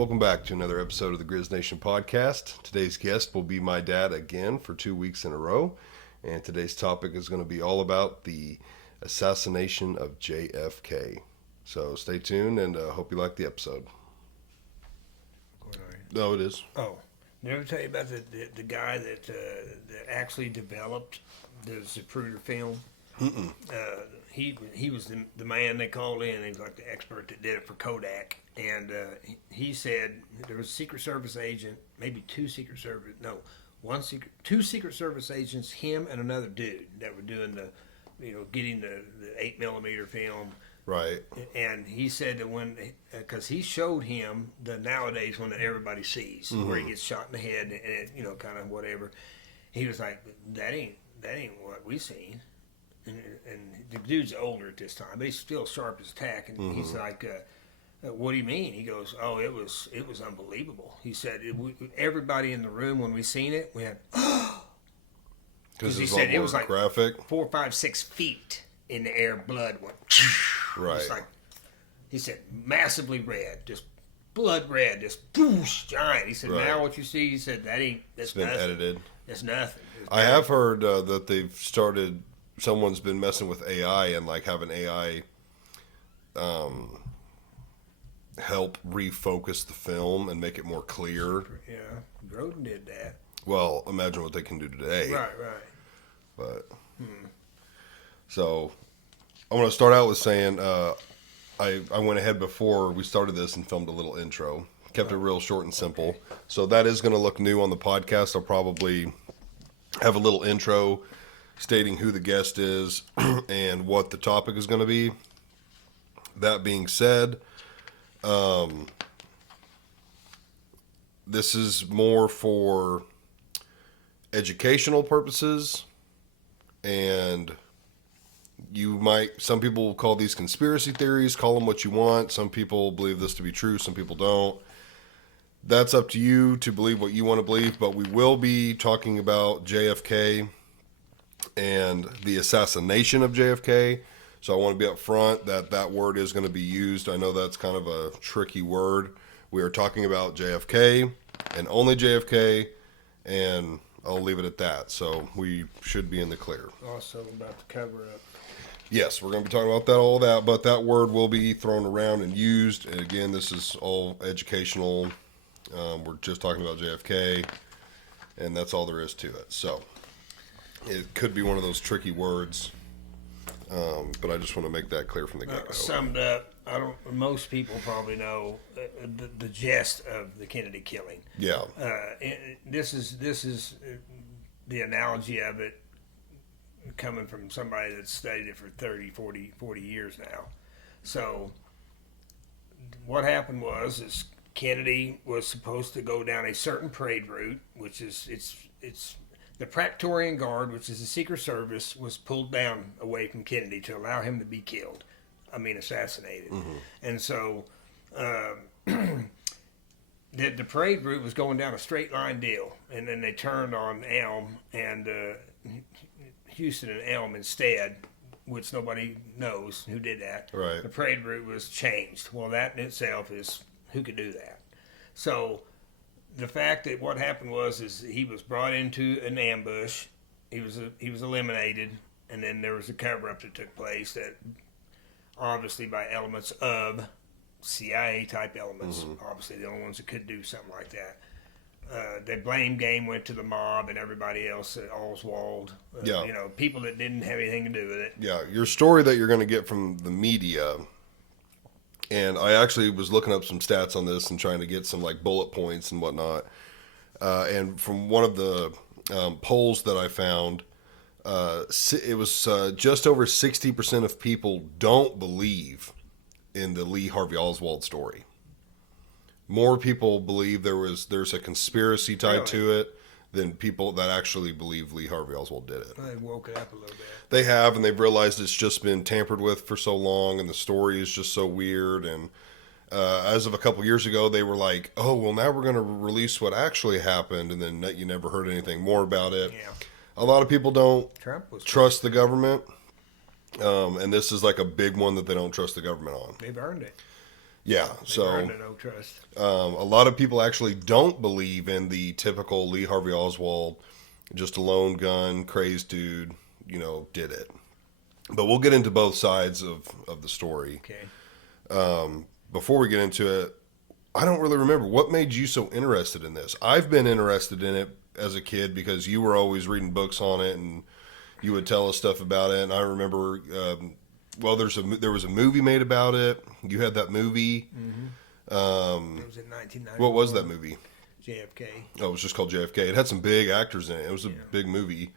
Welcome back to another episode of the Grizz Nation podcast. Today's guest will be my dad again for 2 weeks in a row. And today's topic is going to be all about the assassination of JFK. So stay tuned and hope you like the episode. No, it is. Oh, did I ever tell you about the guy that actually developed the Zapruder film? Mm-mm. He was the man they called in. He was like the expert that did it for Kodak. And he said there was a Secret Service agent, maybe two Secret Service agents, him and another dude that were doing getting the 8mm film. Right. And he said that because he showed him the nowadays one that everybody sees, where he gets shot in the head and kind of whatever. He was like, that ain't what we seen. And the dude's older at this time, but he's still sharp as tack. And he's like, what do you mean? He goes, oh, it was unbelievable. He said, everybody in the room when we seen it, we had, because he said it was like graphic. 4, 5, 6 feet in the air. Blood went. Right. It's like, he said, massively red, just blood red, just boosh, giant. He said, now what you see, he said, that's been nothing. edited. That's nothing. I have heard that they've started. Someone's been messing with AI and like having AI help refocus the film and make it more clear. Yeah, Grodin did that. Well, imagine what they can do today. Right. But so I want to start out with saying I went ahead before we started this and filmed a little intro. Kept it real short and simple. Okay. So that is going to look new on the podcast. I'll probably have a little intro stating who the guest is and what the topic is going to be. That being said, this is more for educational purposes, and some people call these conspiracy theories, call them what you want. Some people believe this to be true, some people don't. That's up to you to believe what you want to believe, but we will be talking about JFK and the assassination of JFK. So I want to be up front that word is going to be used. I know that's kind of a tricky word. We are talking about JFK and only JFK, and I'll leave it at that. So we should be in the clear. Also about the cover up. Yes, we're going to be talking about all that, but that word will be thrown around and used. And again, this is all educational. We're just talking about JFK, and that's all there is to it. So it could be one of those tricky words, but I just want to make that clear from the get-go. Summed up, most people probably know the gist of the Kennedy killing. Yeah. This is the analogy of it coming from somebody that's studied it for 30, 40 years now. So what happened is Kennedy was supposed to go down a certain parade route, which is it's the Praetorian Guard, which is the Secret Service, was pulled down away from Kennedy to allow him to be killed. Assassinated. Mm-hmm. And so the parade route was going down a straight line deal, and then they turned on Elm and Houston and Elm instead, which nobody knows who did that. Right. The parade route was changed. Well, that in itself is, who could do that? So the fact that what happened is he was brought into an ambush. He was eliminated, and then there was a cover-up that took place that obviously by elements of CIA-type elements. Mm-hmm. Obviously the only ones that could do something like that. The blame game went to the mob and everybody else at Oswald. People that didn't have anything to do with it. Yeah, your story that you're going to get from the media, and I actually was looking up some stats on this and trying to get some like bullet points and whatnot. And from one of the polls that I found, it was just over 60% of people don't believe in the Lee Harvey Oswald story. More people believe there's a conspiracy tied to it than people that actually believe Lee Harvey Oswald did it. They woke it up a little bit. They have, and they've realized it's just been tampered with for so long, and the story is just so weird. And as of a couple years ago, they were like, "Oh, well, now we're going to release what actually happened," and then you never heard anything more about it. Yeah. A lot of people don't trust the government, Mm-hmm. and this is like a big one that they don't trust the government on. They've earned it. Yeah, They've so earned a no trust. a lot of people actually don't believe in the typical Lee Harvey Oswald, just a lone gun, crazed dude, did it. But we'll get into both sides of the story. Okay. Before we get into it, I don't really remember what made you so interested in this. I've been interested in it as a kid because you were always reading books on it and you would tell us stuff about it. And I remember, there was a movie made about it. You had that movie. It was in 1990. What was that movie? JFK. Oh, it was just called JFK. It had some big actors in it. It was a big movie.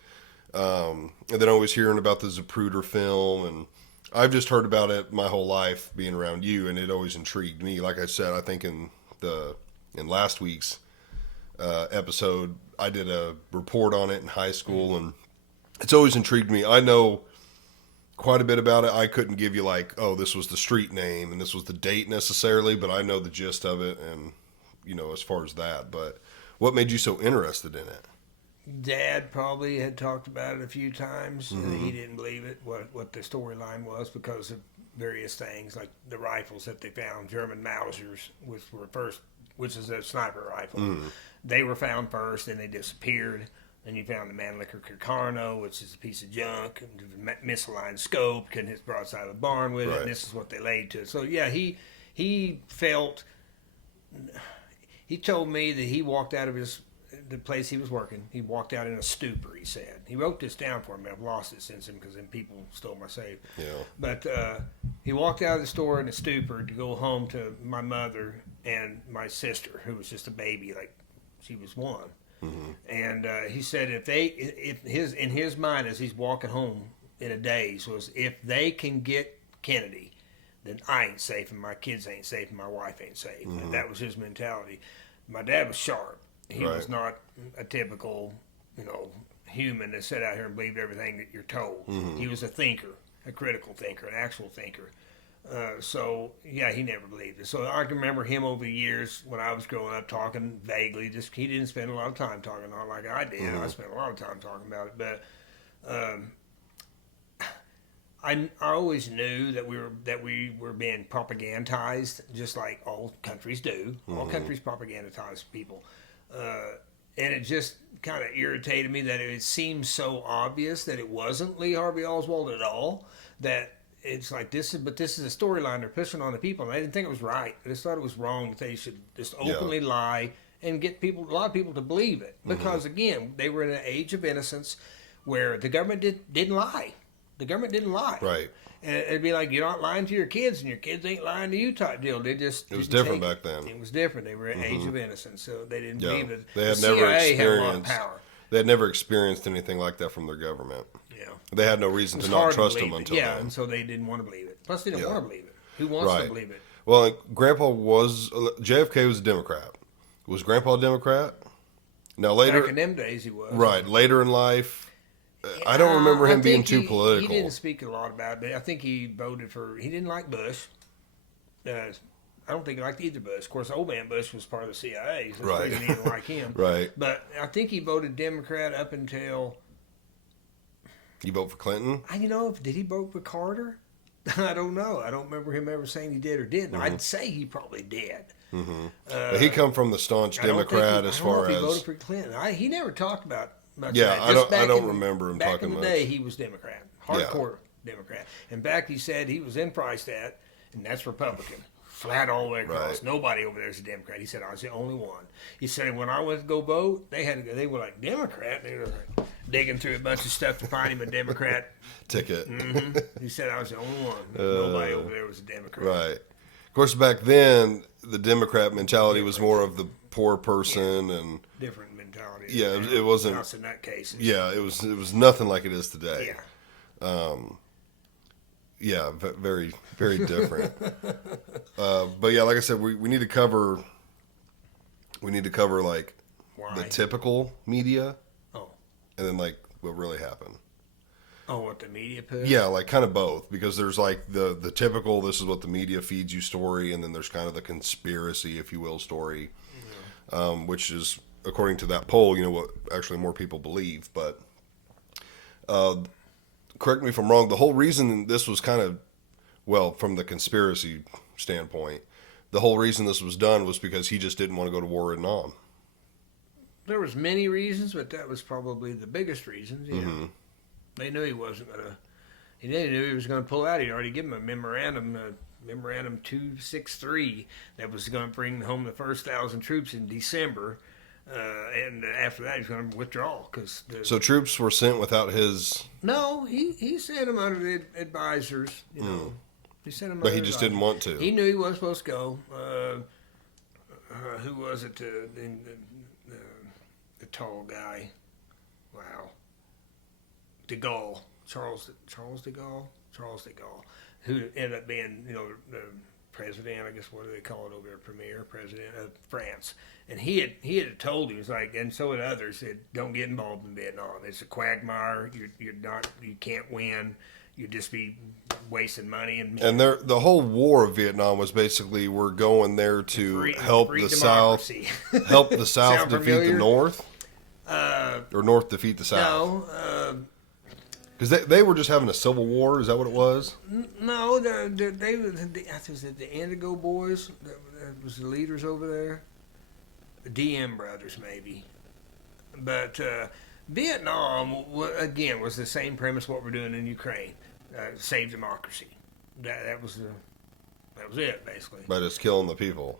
And then I was hearing about the Zapruder film, and I've just heard about it my whole life being around you, and it always intrigued me. Like I said, I think in last week's episode, I did a report on it in high school, and it's always intrigued me. I know quite a bit about it. I couldn't give you like, oh, this was the street name and this was the date necessarily, but I know the gist of it, and as far as that. But what made you so interested in it? Dad probably had talked about it a few times. And he didn't believe it, what the storyline was, because of various things, like the rifles that they found, German Mausers, which is a sniper rifle. They were found first, and they disappeared. Then you found the Mannlicher Carcano, which is a piece of junk, and the misaligned scope, and his broadside of the barn with it, and this is what they laid to it. So, yeah, he felt... He told me that he walked out of the place he was working. He walked out in a stupor, he said. He wrote this down for me. I've lost it since then because then people stole my safe. Yeah. But he walked out of the store in a stupor to go home to my mother and my sister, who was just a baby, like she was one. And he said in his mind as he's walking home in a daze was, if they can get Kennedy, then I ain't safe, and my kids ain't safe, and my wife ain't safe. And that was his mentality. My dad was sharp. He was not a typical, human that sat out here and believed everything that you're told. He was a thinker, a critical thinker, an actual thinker. So, yeah, he never believed it. So I can remember him over the years when I was growing up talking vaguely. Just he didn't spend a lot of time talking, not like I did. I spent a lot of time talking about it. But I always knew that we were being propagandized, just like all countries do. All countries propagandize people. And it just kind of irritated me that it seemed so obvious that it wasn't Lee Harvey Oswald at all, that it's like this is a storyline they're pushing on the people, and I didn't think it was right. I just thought it was wrong that they should just openly lie and get a lot of people to believe it, because again, they were in an age of innocence where the government didn't lie. The government didn't lie. Right. And it'd be like, you're not lying to your kids, and your kids ain't lying to you type deal. It was different back then. It was different. They were in an age of innocence, so they didn't believe it. They had the never CIA had a lot of experienced. power. They had never experienced anything like that from their government. Yeah. They had no reason It to was not hard trust believe them it. until yeah, then. and so they didn't want to believe it. Plus, they didn't want to believe it. Who wants to believe it? Well, Grandpa JFK was a Democrat. Was Grandpa a Democrat? Now later, Back in them days, he was. right, later in life, I don't remember him being too political. He didn't speak a lot about it, but I think he voted for. He didn't like Bush. I don't think he liked either Bush. Of course, old man Bush was part of the CIA, so Right. he didn't like him. Right. But I think he voted Democrat up until. You vote for Clinton? Did he vote for Carter? I don't know. I don't remember him ever saying he did or didn't. I'd say he probably did. But he come from the staunch Democrat as far he as. voted for Clinton. He never talked about much. Yeah, of that. I don't remember him back talking in the much. day. He was Democrat, hardcore Democrat. In fact, he said he was in Freistadt, and that's Republican. Flat all the way across. Right. Nobody over there is a Democrat. He said I was the only one. He said when I went to go vote, they were like Democrat. They were like digging through a bunch of stuff to find him a Democrat Ticket. He said I was the only one. Nobody over there was a Democrat. Right. Of course, back then, the Democrat mentality was more of the poor person, and Different mentality. Yeah, it wasn't- Not in that case. it was nothing like it is today. Yeah. Very, very different. But yeah, like I said, we need to cover like Why? the typical media, Oh. and then like what really happened. Oh, what the media put? Yeah, like kind of both, because there's like the typical, this is what the media feeds you story, and then there's kind of the conspiracy, if you will, story, which is, according to that poll, what actually more people believe. But correct me if I'm wrong, the whole reason this was kind of, well, from the conspiracy standpoint, the whole reason this was done was because he just didn't want to go to war in Vietnam. There was many reasons, but that was probably the biggest reason. Yeah, they knew he wasn't gonna. They knew he was going to pull out. He'd already given him a memorandum, memorandum 263, that was going to bring home the first 1,000 troops in December, and after that he was going to withdraw. So troops were sent without his. No, he sent them under the advisors. You know, he sent them. But he just didn't want to. He knew he wasn't supposed to go. Who was it? The tall guy. Wow. De Gaulle. Charles de Gaulle, who ended up being, you know, the president, I guess, what do they call it over there, premier president of France. And he had told him, he was like, and so had others, said, don't get involved in Vietnam. It's a quagmire. You can't win. You'd just be wasting money. And the whole war of Vietnam was basically, we're going there to help the South, help the South defeat the North, or North defeat the South. No. Because they were just having a civil war. Is that what it was? No, they was it the Indigo Boys that was the leaders over there. The DM brothers, maybe. But Vietnam, again, was the same premise what we're doing in Ukraine. Save democracy. That was it, basically. But it's killing the people.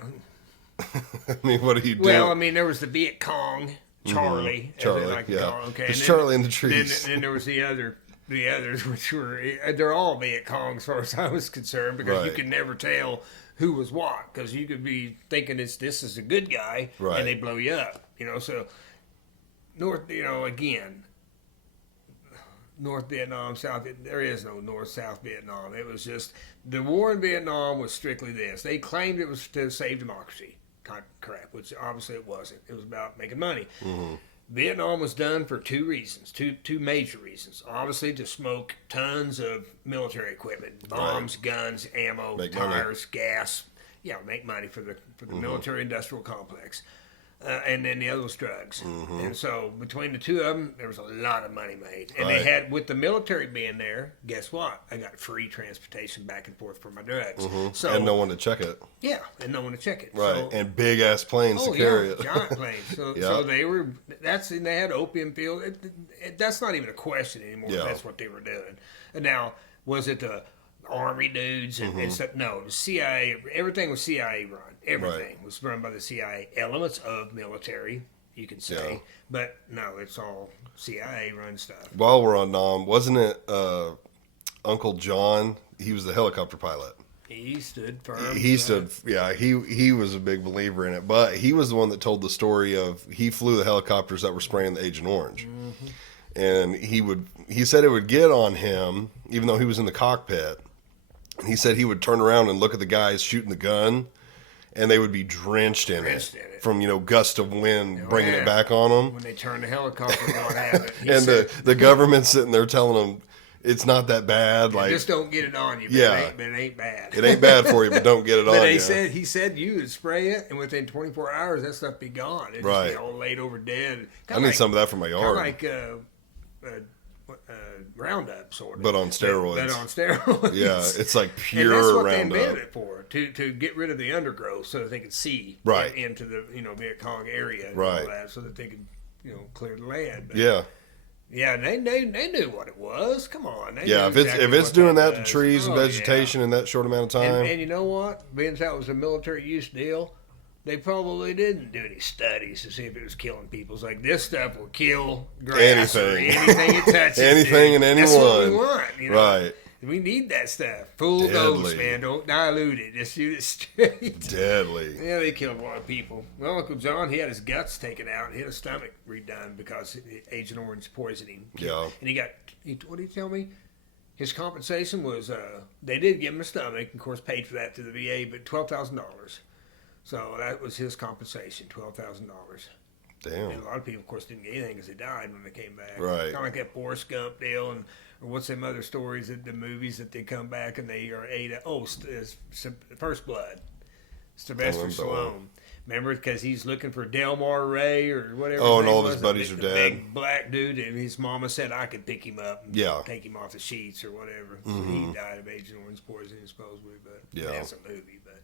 I mean, what do you do? Well, I mean, there was the Viet Cong. Charlie, Charlie, like yeah. Okay. It's Charlie in the trees. Then there was the others, which were, they're all Viet Cong as far as I was concerned, because you could never tell who was what, because you could be thinking this is a good guy, and they blow you up, you know. So North Vietnam, South, there is no North-South Vietnam. It was just, the war in Vietnam was strictly this. They claimed it was to save democracy. Crap, which obviously it wasn't. It was about making money. Vietnam was done for two reasons, two major reasons. Obviously, to smoke tons of military equipment, bombs, guns, ammo, tires, gas. Yeah, make money for the military-industrial complex. And then the other was drugs. And so between the two of them, there was a lot of money made. And they had, with the military being there, guess what? I got free transportation back and forth for my drugs. So, and no one to check it. Yeah, and no one to check it. Right, So, and big-ass planes to carry it. Giant planes. So, so they had opium fields. That's not even a question anymore. Yeah. That's what they were doing. And now, was it the Army dudes and stuff? No, it was CIA. Everything was CIA run. Everything was run by the CIA. Elements of military, you can say, but no, it's all CIA run stuff. While we're on Nam, wasn't it Uncle John? He was the helicopter pilot. He stood firm. He stood. Yeah, he was a big believer in it. But he was the one that told the story of, he flew the helicopters that were spraying the Agent Orange, and he said it would get on him even though he was in the cockpit. And he said he would turn around and look at the guys shooting the gun, and they would be drenched in it from, gusts of wind bringing it back on them. When they turned the helicopter, God have it. And the government's sitting there telling them it's not that bad. Like, just don't get it on you. But it ain't bad. It ain't bad for you, but don't get it on you. But he said you would spray it, and within 24 hours, that stuff be gone. It'd just be all laid over dead. I need some of that for my yard. Kind of like Roundup, sort of. But on steroids. But on steroids. Yeah, it's like pure Roundup. And that's what Roundup. they invented it for, to get rid of the undergrowth so that they could see into the Viet Cong area and all that, so that they could clear the land. But, yeah, and they knew what it was. Come on. If it's doing that to trees and vegetation in that short amount of time. And you know what? Being that it was a military use deal, they probably didn't do any studies to see if it was killing people. It's like, this stuff will kill grass or anything it touches. Anything and anyone. That's what we want. Right. We need that stuff. Full dose, man. Don't dilute it. Just shoot it straight. Deadly. Yeah, they killed a lot of people. Well, Uncle John, he had his guts taken out. He had his stomach redone because Agent Orange poisoned him. Yeah. And what did he tell me? His compensation was, they did give him a stomach, of course, paid for that to the VA, but $12,000. So that was his compensation, $12,000. Damn. And a lot of people, of course, didn't get anything because they died when they came back. Right. Kind of like that Forrest Gump deal, or what's them other stories, the movies that they come back and they are First Blood. Sylvester Stallone. Remember, because he's looking for Delmar Ray or whatever. Oh, and all of his buddies are dead. Big black dude, and his mama said I could pick him up and take him off the sheets or whatever. So he died of Agent Orange poisoning, supposedly, but that's a movie. But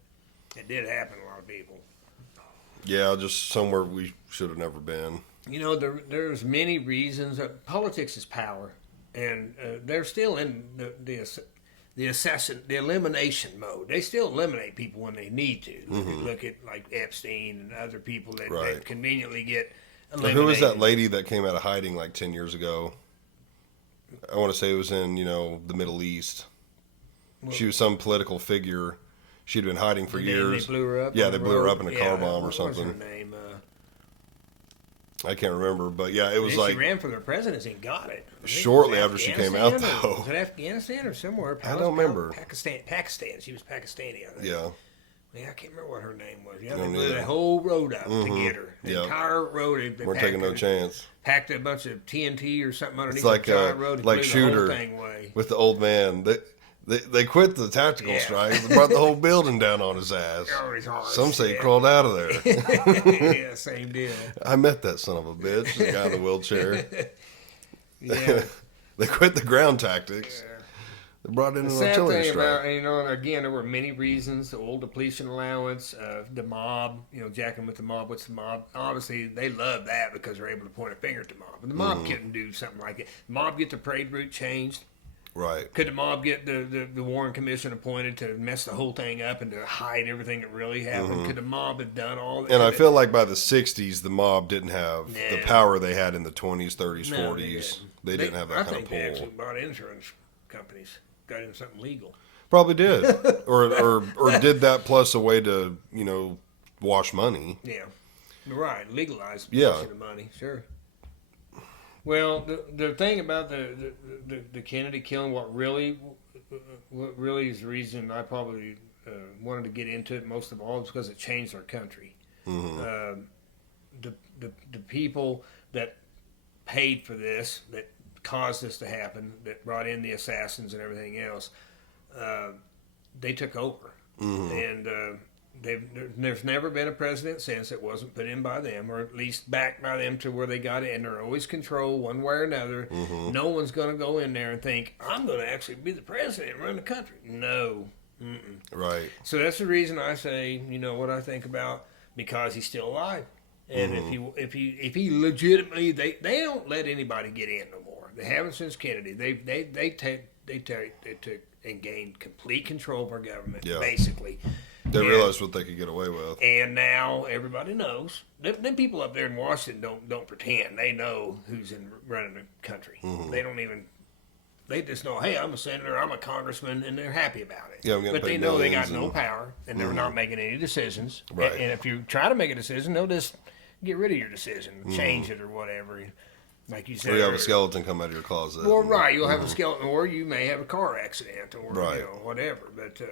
It did happen to a lot of people. Yeah, just somewhere we should have never been. You know, there's many reasons. Politics is power, and they're still in the elimination mode. They still eliminate people when they need to. Look at like Epstein and other people that conveniently get Now, eliminated. who was that lady that came out of hiding like 10 years ago? I want to say it was in, the Middle East. She was some political figure. She'd been hiding for years. They blew her up. Yeah, on they the blew her road. up in a car bomb or What something. was her name? I can't remember, but yeah, it was like she ran for the presidency and got it. I think shortly it was after she came out, Afghanistan or- though. Was it Afghanistan or somewhere? I don't remember. Pakistan. She was Pakistani, I think. Yeah. Yeah, I can't remember what her name was. Yeah, I they don't blew either. the whole road up to get her. The Yep. entire road. They We're taking no chance. Packed a bunch of TNT or something underneath It's like the giant road and like blew Shooter the whole thing away. with the old man. They quit the tactical Yeah. strikes. They brought the whole building down on his ass. Oh, his heart. Some say he Yeah. crawled out of there. Yeah, same deal. I met that son of a bitch, the guy in the wheelchair. Yeah. They quit the ground tactics. They brought in The an sad artillery thing about, strike. and again, there were many reasons: the oil depletion allowance, the mob, jacking with the mob. What's the mob? Obviously, they love that because they're able to point a finger at the mob. But the mob couldn't do something like it. The mob get the parade route changed. Right. Could the mob get the Warren Commission appointed to mess the whole thing up and to hide everything that really happened? Could the mob have done all that? And I feel like by the 60s, the mob didn't have the No. power they had in the 20s, 30s, No, 40s. They didn't have that I kind think of they actually pull. bought insurance companies, got in something legal. Probably did. or did that plus a way to, wash money. Yeah, right. Legalized Yeah. the money, sure. Well, the thing about the Kennedy killing, what really is the reason I probably wanted to get into it most of all is because it changed our country. The people that paid for this, that caused this to happen, that brought in the assassins and everything else, they took over, and there's never been a president since that wasn't put in by them, or at least backed by them to where they got it, and they're always control one way or another. No one's going to go in there and think, I'm going to actually be the president and run the country. No. Mm-mm. Right. So that's the reason I say, what I think about, because he's still alive. And if he legitimately, they don't let anybody get in no more. They haven't since Kennedy. They took and gained complete control of our government, Yeah. basically. They And- realized what they could get away with. And now everybody knows. Them people up there in Washington don't pretend. They know who's running the country. They don't even. They just know, hey, I'm a senator, I'm a congressman, and they're happy about it. Yeah, I'm getting but they paid know they got millions no and- power, and they're not making any decisions. Right. And if you try to make a decision, they'll just get rid of your decision, change it or whatever. Like you said, Or you have a earlier. skeleton come out of your closet. Well, right, you'll have a skeleton, or you may have a car accident, or Right. whatever. But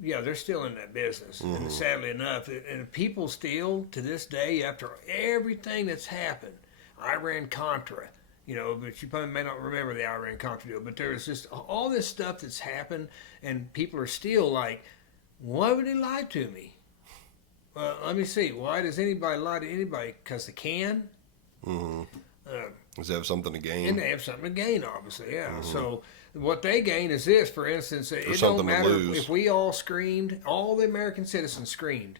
yeah, they're still in that business, and sadly enough, and people still to this day, after everything that's happened, Iran Contra, but you probably may not remember the Iran Contra deal, but there's just all this stuff that's happened, and people are still like, why would they lie to me? Well, let me see. Why does anybody lie to anybody? Because they can. Does they have something to gain? And they have something to gain, obviously, yeah. So what they gain is this, for instance, it something don't to matter lose. if we all screamed, all the American citizens screamed,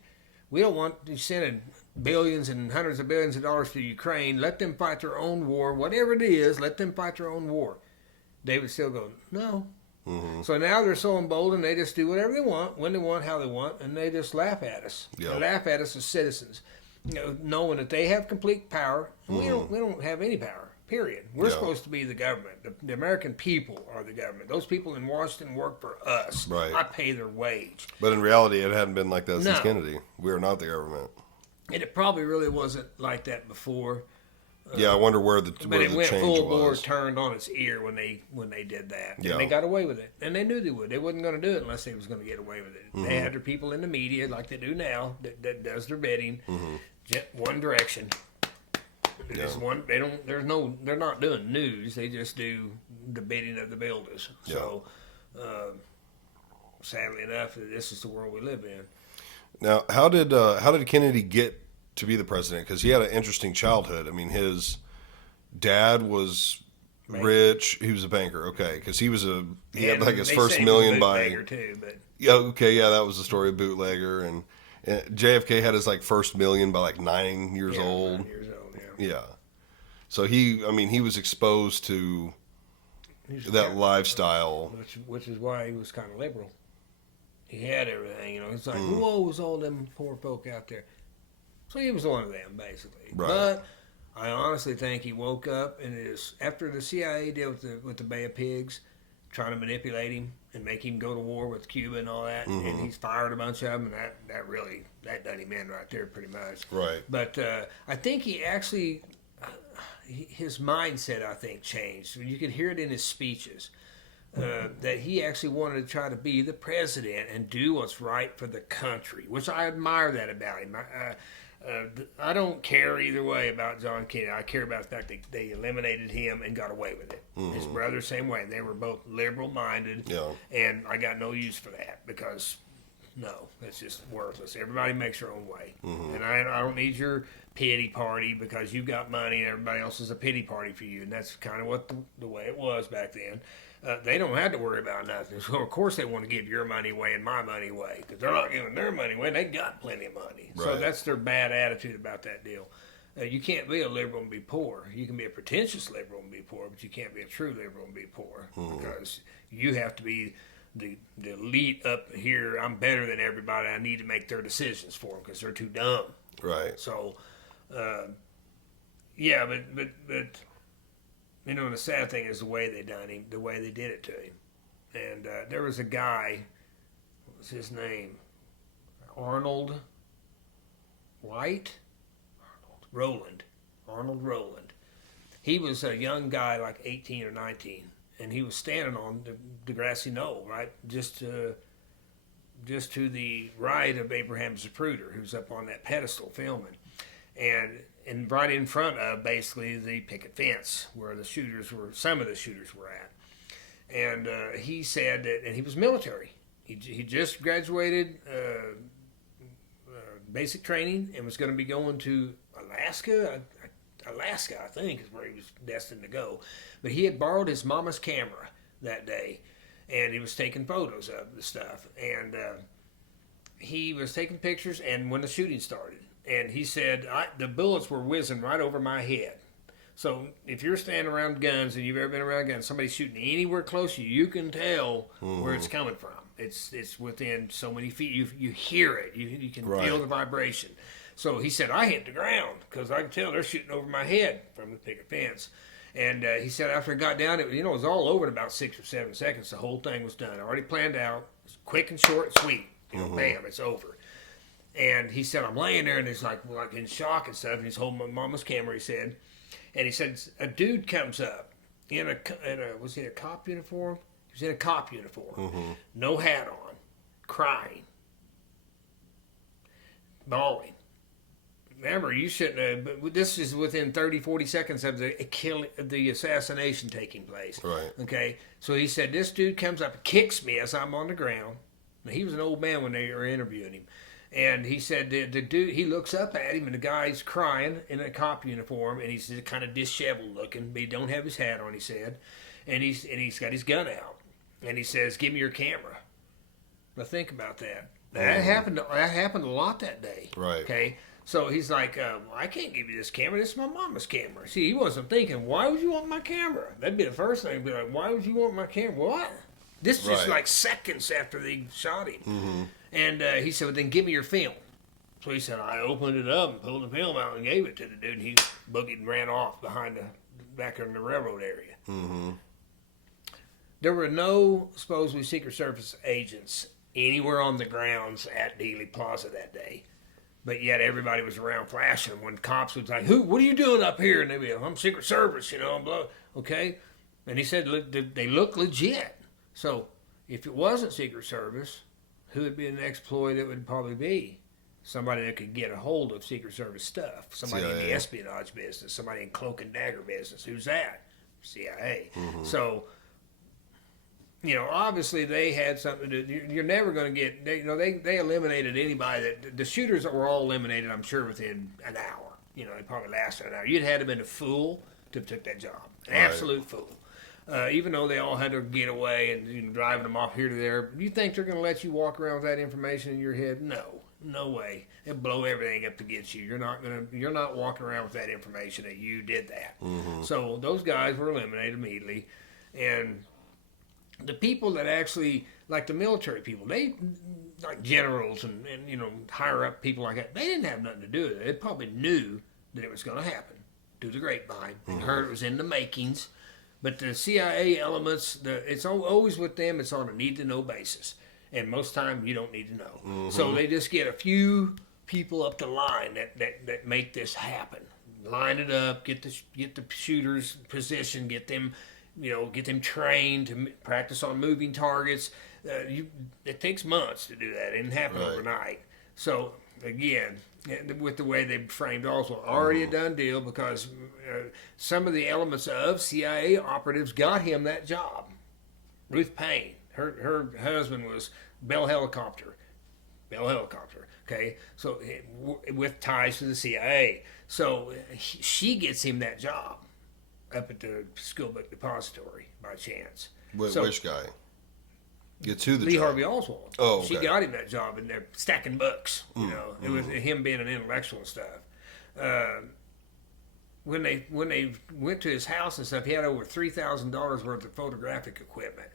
we don't want to send billions and hundreds of billions of dollars to Ukraine, let them fight their own war, whatever it is, let them fight their own war. They would still go, no. So now they're so emboldened, they just do whatever they want, when they want, how they want, and they just laugh at us. Yeah. They laugh at us as citizens, knowing that they have complete power, and we don't have any power. Period. We're Yeah. supposed to be the government. The American people are the government. Those people in Washington work for us. Right. I pay their wage. But in reality, it hadn't been like that since No. Kennedy. We are not the government. And it probably really wasn't like that before. Yeah, I wonder where the But where it the went change full bore, was. turned on its ear when they did that. Yeah. And they got away with it. And they knew they would. They wasn't going to do it unless they was going to get away with it. They had their people in the media, like they do now, that does their bidding. One direction. Just one. They're not doing news. They just do the bidding of the builders. Yeah. So, sadly enough, this is the world we live in. Now, how did Kennedy get to be the president? Because he had an interesting childhood. I mean, his dad was Rich. He was a banker. Okay, because he had And like his they first say he was a million by. bootlegger too, but Yeah. Okay. Yeah, that was the story of bootlegger, and JFK had his like first million by like 9 years yeah, old. 9 years old. Yeah. Yeah. So he was exposed to He's that kind lifestyle. which is why he was kind of liberal. He had everything, It's like, whoa, was all them poor folk out there. So he was one of them, basically. Right. But I honestly think he woke up and after the CIA deal with the Bay of Pigs, trying to manipulate him and make him go to war with Cuba and all that, and he's fired a bunch of them, and that done him in right there pretty much. Right. But I think he actually, his mindset, I think, changed. You could hear it in his speeches. That he actually wanted to try to be the president and do what's right for the country, which I admire that about him. I don't care either way about John Kennedy. I care about the fact that they eliminated him and got away with it. His brother, same way. They were both liberal-minded, and I got no use for that because, no, that's just worthless. Everybody makes their own way, and I don't need your pity party because you got money and everybody else is a pity party for you, and that's kind of what the way it was back then. They don't have to worry about nothing. So, of course, they want to give your money away and my money away because they're not giving their money away. They got plenty of money. Right. So that's their bad attitude about that deal. You can't be a liberal and be poor. You can be a pretentious liberal and be poor, but you can't be a true liberal and be poor because you have to be the elite up here. I'm better than everybody. I need to make their decisions for them because they're too dumb. Right. So, yeah, but the sad thing is the way they done him, the way they did it to him. And there was a guy, what was his name? Arnold White? Arnold Rowland. He was a young guy, like 18 or 19, and he was standing on the grassy knoll, right, just to the right of Abraham Zapruder, who's up on that pedestal filming. And right in front of basically the picket fence where some of the shooters were at. And he said that, and he was military. He just graduated basic training and was going to be going to Alaska, I think, is where he was destined to go. But he had borrowed his mama's camera that day, and he was taking photos of the stuff. And he was taking pictures, and when the shooting started, and he said, the bullets were whizzing right over my head. So if you're standing around guns and you've ever been around guns, somebody's shooting anywhere close to you, you can tell where it's coming from. It's within so many feet. You hear it. You can feel the vibration. So he said, I hit the ground because I could tell they're shooting over my head from the picket fence. And he said after it got down, it was all over in about 6 or 7 seconds. The whole thing was done. Already planned out. It's quick and short and sweet. Bam, it's over. And he said, I'm laying there and he's like in shock and stuff. And he's holding my mama's camera, he said. And he said, a dude comes up was he a cop uniform? He was in a cop uniform. No hat on. Crying. Bawling. Remember, you shouldn't have, but this is within 30, 40 seconds of the assassination taking place. Right. Okay? So he said, this dude comes up and kicks me as I'm on the ground. Now, he was an old man when they were interviewing him. And he said the dude, he looks up at him, and the guy's crying in a cop uniform, and he's kind of disheveled looking, but he don't have his hat on, he said. And he's got his gun out. And he says, give me your camera. Now, think about that. That happened a lot that day. Right. Okay? So he's like, I can't give you this camera. This is my mama's camera. See, he wasn't thinking, why would you want my camera? That'd be the first thing. He'd be like, why would you want my camera? What? This is just like seconds after they shot him. And he said, well, then give me your film. So he said, I opened it up and pulled the film out and gave it to the dude. And he boogied and ran off back in the railroad area. There were no supposedly Secret Service agents anywhere on the grounds at Dealey Plaza that day. But yet everybody was around flashing when cops was like, what are you doing up here? And they'd be like, I'm Secret Service, blah. Okay? And he said, they look legit. So if it wasn't Secret Service, who would be the next ploy that would probably be? Somebody that could get a hold of Secret Service stuff. Somebody in the espionage business. Somebody in cloak and dagger business. Who's that? CIA. So, obviously they had something to do. You're never going to get, they eliminated anybody the shooters were all eliminated, I'm sure, within an hour. They probably lasted an hour. You'd had to have been a fool to took that job. An absolute fool. Even though they all had their getaway and driving them off here to there, you think they're going to let you walk around with that information in your head? No way. It'll blow everything up against you. You're not walking around with that information that you did that. So those guys were eliminated immediately, and the people that actually, like the military people, they, like generals and higher up people like that, they didn't have nothing to do with it. They probably knew that it was going to happen through the grapevine and heard it was in the makings. But the CIA elements, it's always with them, it's on a need-to-know basis. And most time you don't need to know. So they just get a few people up the line that make this happen. Line it up, get the shooters positioned, get them trained to practice on moving targets. It takes months to do that. It didn't happen overnight. So again, with the way they framed also already a done deal, because some of the elements of CIA operatives got him that job. Ruth Payne, her husband was Bell Helicopter. Okay, so with ties to the CIA, so she gets him that job up at the school book depository by chance. Which guy? Gets who the Lee job? Harvey Oswald. Oh, okay. She got him that job, and they're stacking books. It was him being an intellectual and stuff. When they went to his house and stuff, he had over $3,000 worth of photographic equipment.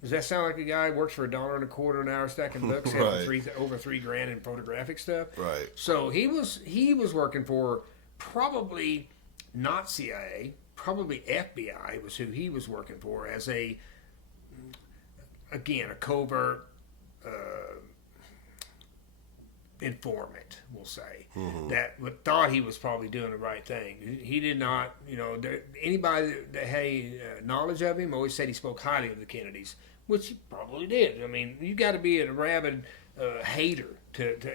Does that sound like a guy who works for $1.25 an hour stacking books, having over $3,000 in photographic stuff? Right. So he was working for probably not CIA, probably FBI was who he was working for as a covert informant, we'll say, that thought he was probably doing the right thing. He did not, anybody that had knowledge of him always said he spoke highly of the Kennedys, which he probably did. I mean, you got to be a rabid hater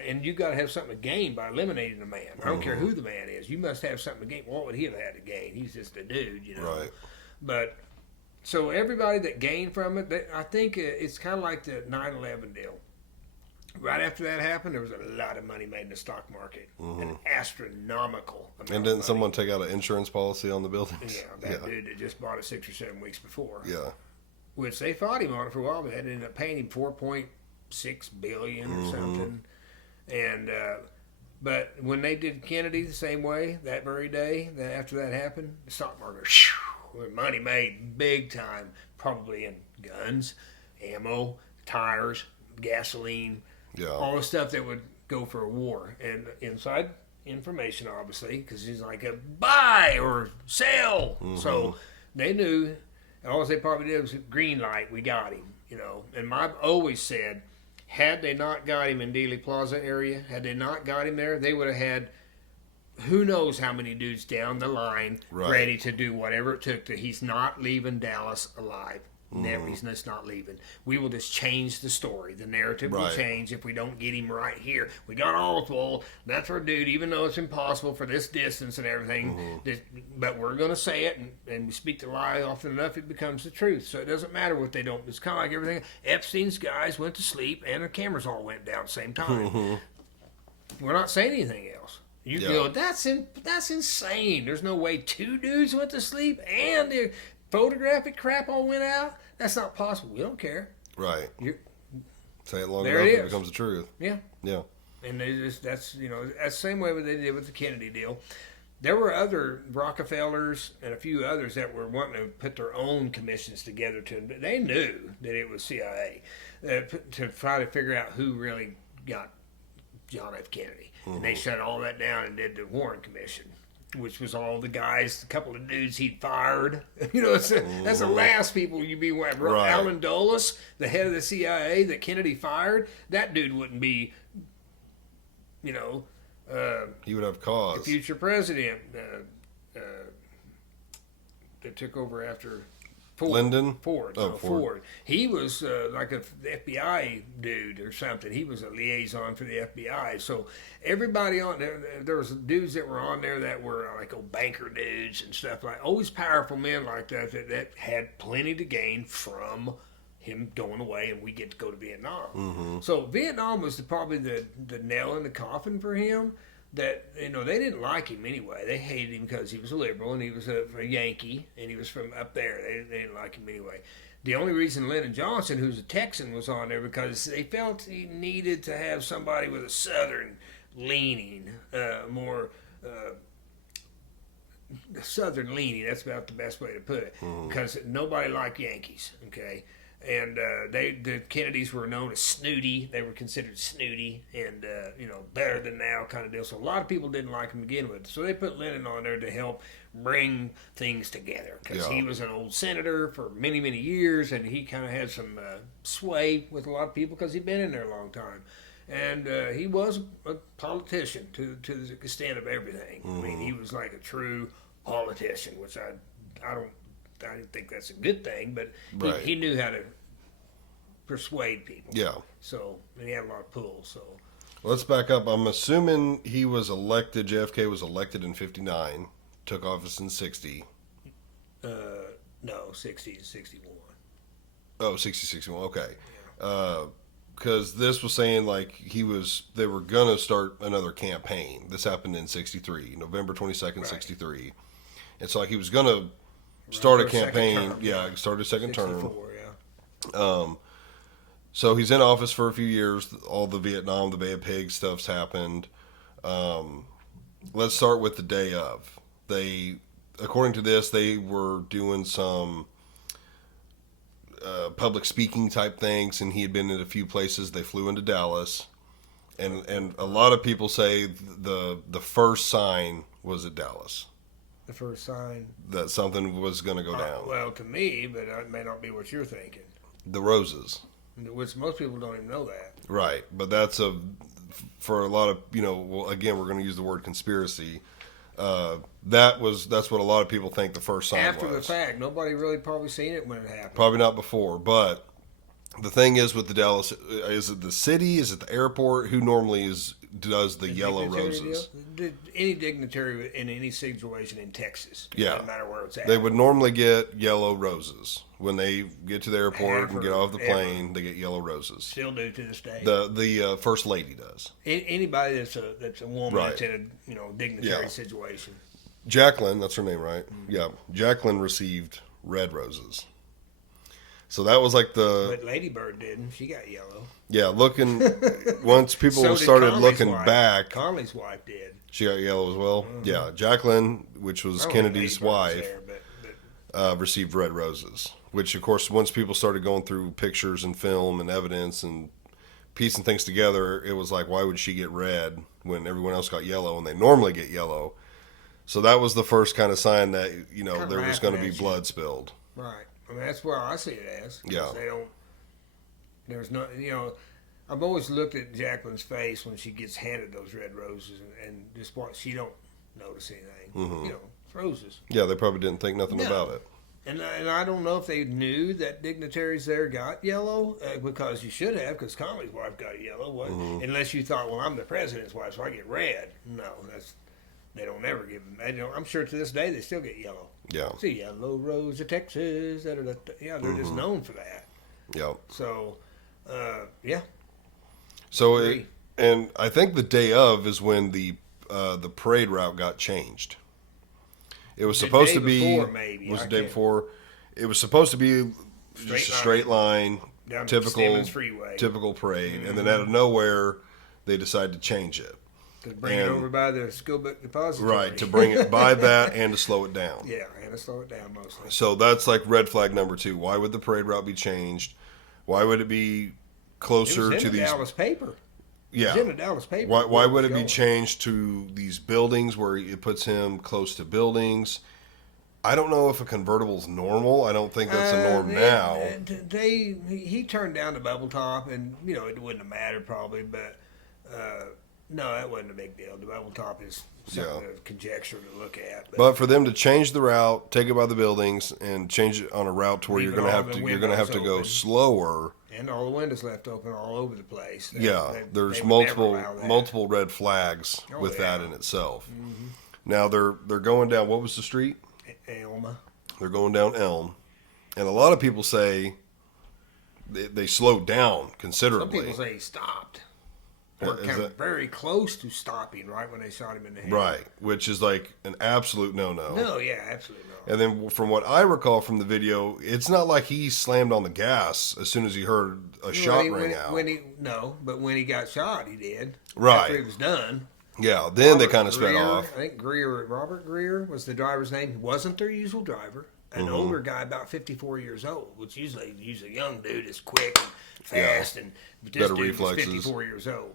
and you got to have something to gain by eliminating the man. I don't care who the man is. You must have something to gain. What would he have had to gain? He's just a dude, Right. But so everybody that gained from it, I think it's kind of like the 9/11 deal. Right after that happened, there was a lot of money made in the stock market, an astronomical amount. And didn't someone take out an insurance policy on the buildings? Yeah, that dude that just bought it 6 or 7 weeks before. Yeah. Which they fought him on it for a while, but they ended up paying him $4.6 billion or something. And but when they did Kennedy the same way, that very day, after that happened, the stock market, money made big time, probably in guns, ammo, tires, gasoline, all the stuff that would go for a war. And inside information, obviously, because he's like a buy or sell. So they knew, and all they probably did was green light, we got him, And I've always said, had they not got him in Dealey Plaza area, had they not got him there, they would have had who knows how many dudes down the line ready to do whatever it took. That he's not leaving Dallas alive. Never, he's just not leaving. We will just change the story. The narrative will change if we don't get him right here. We got Oswald. That's our dude, even though it's impossible for this distance and everything. But we're going to say it, and we speak the lie often enough, it becomes the truth. So it doesn't matter what they don't. It's kind of like everything. Epstein's guys went to sleep, and the cameras all went down at the same time. We're not saying anything else. You go, that's insane. There's no way 2 dudes went to sleep and the photographic crap all went out. That's not possible. We don't care. Right. Say it long there enough, it it becomes the truth. Yeah. Yeah. And that's that's the same way what they did with the Kennedy deal. There were other Rockefellers and a few others that were wanting to put their own commissions together they knew that it was CIA to try to figure out who really got John F. Kennedy. And they shut all that down and did the Warren Commission, which was all the guys, a couple of dudes he'd fired. That's the last people you'd be with. Alan Dulles, the head of the CIA that Kennedy fired, that dude wouldn't be, he would have cause. the future president that took over after Ford. Lyndon? Ford. Oh, no, Ford. Ford. He was like a FBI dude or something. He was a liaison for the FBI. So everybody on there was dudes that were on there that were like banker dudes and stuff like always powerful men like that had plenty to gain from him going away, and we get to go to Vietnam. So Vietnam was probably the nail in the coffin for him. that they didn't like him anyway. They hated him because he was a liberal and he was a Yankee and he was from up there. They didn't like him anyway. The only reason Lyndon Johnson, who's a Texan, was on there because they felt he needed to have somebody with a Southern leaning, more Southern leaning. That's about the best way to put it, because nobody liked Yankees. Okay. And the Kennedys were known as snooty. They were considered snooty and better than now kind of deal. So a lot of people didn't like him to begin with. So they put Lennon on there to help bring things together because he was an old senator for many, many years, and he kind of had some sway with a lot of people because he'd been in there a long time. And he was a politician to the extent of everything. I mean, he was like a true politician, which I didn't think that's a good thing, but he knew how to persuade people. Yeah. So, and he had a lot of pull. So, let's back up. I'm assuming he was elected. JFK was elected in '59, took office in '60. No, 60 and 61. Oh, 60, 61. Okay. Because this was saying like they were gonna start another campaign. This happened in '63, November 22nd, '63. It's like he was gonna start a campaign. Start a second term. Yeah. So he's in office for a few years. All the Vietnam, the Bay of Pigs stuff's happened. Let's start with the day of. According to this, they were doing some public speaking type things, and he had been in a few places. They flew into Dallas, and a lot of people say the first sign was at Dallas. The first sign that something was going to go down. Well, to me, but it may not be what you're thinking. The roses, which most people don't even know that. Right, but that's for a lot of again, we're going to use the word conspiracy. That's what a lot of people think the first sign after was. the fact. Nobody really probably seen it when it happened. Probably not before, but the thing is with the Dallas, is it the city? Is it the airport? Who normally does the yellow roses? Any dignitary in any situation in Texas. Yeah. No matter where it's at. They would normally get yellow roses. When they get to the airport and get off the plane, they get yellow roses. Still do to this day. The first lady does. Anybody that's a woman that's in a dignitary situation. Jacqueline, that's her name, right? Mm-hmm. Yeah. Jacqueline received red roses. So that was like But Lady Bird didn't. She got yellow. Yeah, once people started looking back. Conley's wife did. She got yellow as well? Mm-hmm. Yeah. Jacqueline, which was Kennedy's wife, received red roses. Which, of course, once people started going through pictures and film and evidence and piecing things together, it was like, why would she get red when everyone else got yellow and they normally get yellow? So that was the first kind of sign that, there was going to be blood spilled. Right. I mean, that's where I see it as. Yeah. There's no, I've always looked at Jacqueline's face when she gets handed those red roses and just what she don't notice anything. Mm-hmm. It's roses. Yeah, they probably didn't think nothing about it. And I don't know if they knew that dignitaries there got yellow, because you should have, because Conley's wife got yellow. Mm-hmm. Unless you thought, well, I'm the president's wife, so I get red. No, they don't ever give them. I'm sure to this day they still get yellow. Yeah. See, yellow rose of Texas. Yeah, they're just known for that. Yeah. So, yeah. So, and I think the day of is when the parade route got changed. It was supposed to be. Was the day before? It was supposed to be just a straight line, typical parade, and then out of nowhere, they decided to change it. To bring it over by the school book depository. Right, to bring it by that and to slow it down. Yeah, and to slow it down mostly. So that's like red flag number 2. Why would the parade route be changed? Why would it be closer to these? Dallas paper. Yeah. It was in the Dallas paper. Why would it be changed to these buildings where it puts him close to buildings? I don't know if a convertible is normal. I don't think that's a norm now. He turned down the bubble top, and it wouldn't have mattered probably, but no, that wasn't a big deal. The bubble top is something of conjecture to look at. But for them to change the route, take it by the buildings, and change it on a route to where you're going to have to go slower. And all the windows left open all over the place. There's multiple red flags with that in itself. Mm-hmm. Now they're going down. What was the street? Elm. They're going down Elm, and a lot of people say they slowed down considerably. Some people say he stopped. or Is come that- very close to stopping right when they shot him in the head. Right, which is like an absolute no-no. No, yeah, absolutely no. And then from what I recall from the video, it's not like he slammed on the gas as soon as he heard a shot ring out. But when he got shot, he did. Right. After he was done. Yeah, then they Robert kind of sped Greer, off. I think Robert Greer was the driver's name. He wasn't their usual driver. An older guy, about 54 years old, which usually a young dude is quick and fast, and but this Better dude reflexes. was 54 years old.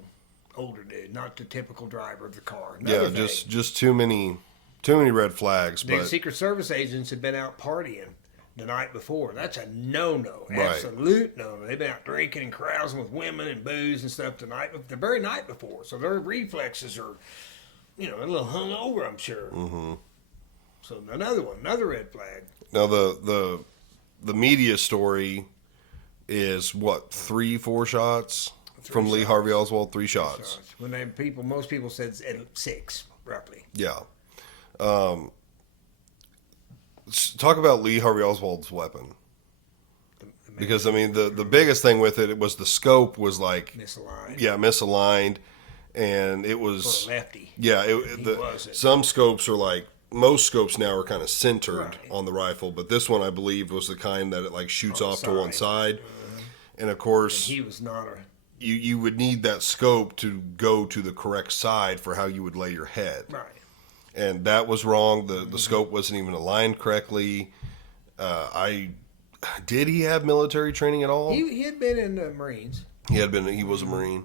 Older dude, not the typical driver of the car. Yeah, Another thing, just too many red flags. the But Secret Service agents had been out partying the night before. That's a no-no, Right. absolute no-no. They've been out drinking and carousing with women and booze and stuff the very night before. So their reflexes are, a little hungover, I'm sure. Mm-hmm. So another red flag. now the media story is what 3-4 shots from Lee shots. Harvey Oswald. 3 shots. When most people said 6, roughly. Yeah. Talk about Lee Harvey Oswald's weapon. Because I mean the biggest thing with it was the scope was like Misaligned. misaligned, and it was For a lefty. yeah. wasn't. Some scopes are like most scopes now are kind of centered Right. on the rifle, but this one I believe was the kind that it like shoots On the off to one side. side, and of course He was not a you would need that scope to go to the correct side for how you would lay your head. right. And that was wrong. The scope wasn't even aligned correctly. Did he have military training at all? He had been in the Marines. He was a Marine,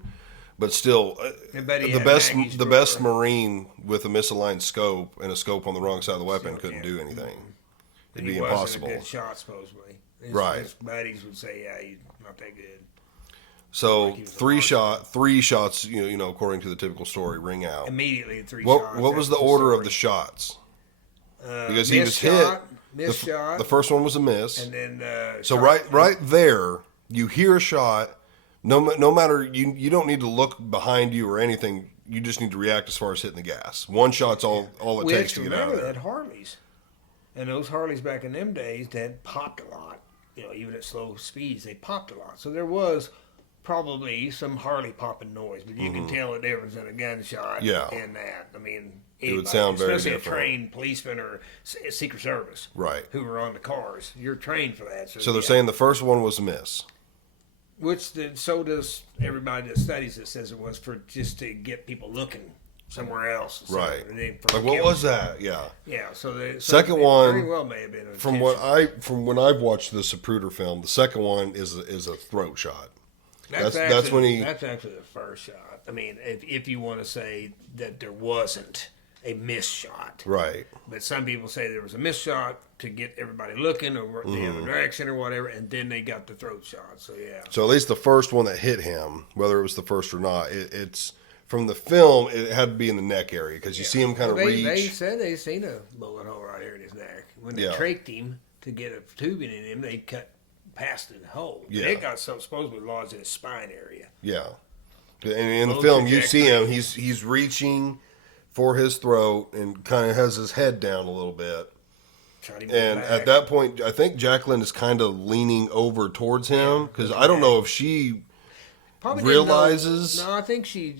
but still, bet he the had best Maggie's the drawer. best Marine with a misaligned scope and a scope on the wrong side of the weapon Still couldn't can't. do anything. It'd He be wasn't impossible. a good shot, supposedly. Right. His buddies would say, yeah, he's not that good. So he was a three shots, according to the typical story, ring out. Immediately, 3 What shots. what was the That's order of the story. shots? Because he was Missed hit. shot, missed shot. The first one was a miss. And then So shot- right there, you hear a shot. No matter you don't need to look behind you or anything. You just need to react as far as hitting the gas. One shot's all it takes Which, to get out remember, of they there. had Harleys. And those Harleys back in them days, they had popped a lot. Even at slow speeds, they popped a lot. So there was probably some Harley popping noise, but you can tell the difference in a gunshot Mm-hmm. Yeah. and that. I mean, It would anybody, sound very especially different. a trained policeman or Secret Service, Right. who were on the cars. You're trained for that. So they're yeah. saying the first one was a miss. So does everybody that studies it says it was for just to get people looking somewhere else. So Right. they- for Like what kills. was that? Yeah. Yeah. So the Second one, very well may have been From when I've watched the Zapruder film, the second one is a throat shot. That's when he- That's actually the first shot. I mean, if you want to say that there wasn't a missed shot, Right. but some people say there was a missed shot to get everybody looking or the other direction or whatever, and then they got the throat shot. So yeah. So at least the first one that hit him, whether it was the first or not, it's from the film. It had to be in the neck area because you see him kind of Well, reach. They said they seen a bullet hole right here in his neck. When they Yeah. trached him to get a tubing in him, they cut past the hole. Yeah. It got supposedly lodged in his spine area. Yeah. And in the Low film, you see him. trajectory. He's reaching for his throat and kind of has his head down a little bit. Shot him in And the at back. that point, I think Jacqueline is kind of leaning over towards him because I don't know if she Probably didn't know- realizes. No, I think she's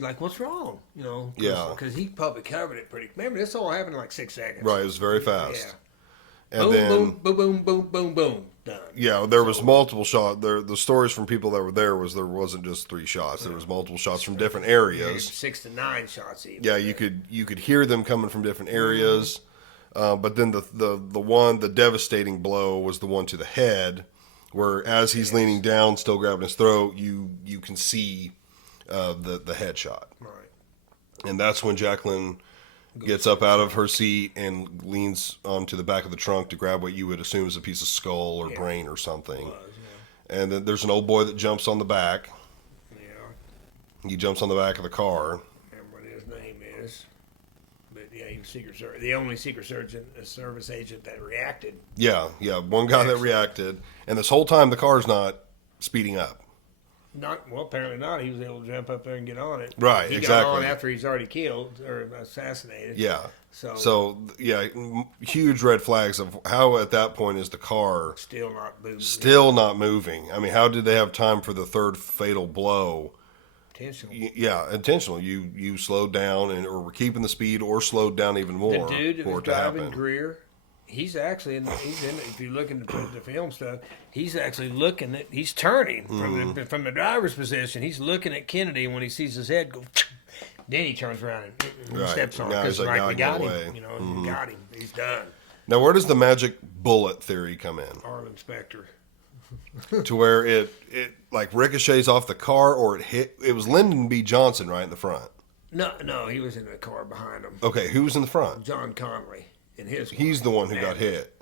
like, "What's wrong?" Yeah. because he probably covered it pretty. Remember, this all happened in like 6 seconds. Right, it was very fast. Yeah. And boom, then boom, boom, boom, boom, boom, boom, done. yeah, there was multiple shots. The stories from people that were there wasn't just 3 shots. There was multiple shots from different areas. 6 to 9 shots even. Yeah, you could hear them coming from different areas. But then the devastating blow was the one to the head, where as he's leaning down, still grabbing his throat, you can see the headshot, Right. and that's when Jacqueline gets up out of her seat and leans onto the back of the trunk to grab what you would assume is a piece of skull or brain or something. And then there's an old boy that jumps on the back. Yeah. He jumps on the back of the car. Remember what his name is. But yeah, he was the only Secret Service agent that reacted. Yeah, one guy that reacted, and this whole time the car's not speeding up. Apparently not. He was able to jump up there and get on it. Right, he exactly. got on after he's already killed or assassinated. Yeah. So Yeah, huge red flags of how at that point is the car still not moving. still not moving. I mean, how did they have time for the third fatal blow Intentional. Yeah, intentional. You slowed down or were keeping the speed or slowed down even more The dude that for was it to driving happen. Greer, he's actually he's in. If you look into the film stuff, he's actually looking at. He's turning from the driver's position. He's looking at Kennedy, and when he sees his head go, then he turns around and Right. steps on Now because he's like, now we I can got get him. away. You know, we got him. He's done. Now, where does the magic bullet theory come in? Arlen Specter. To where it like ricochets off the car, or it was Lyndon B. Johnson right in the front. No, he was in the car behind him. Okay, who was in the front? John Conley in his. He's the one who got hit.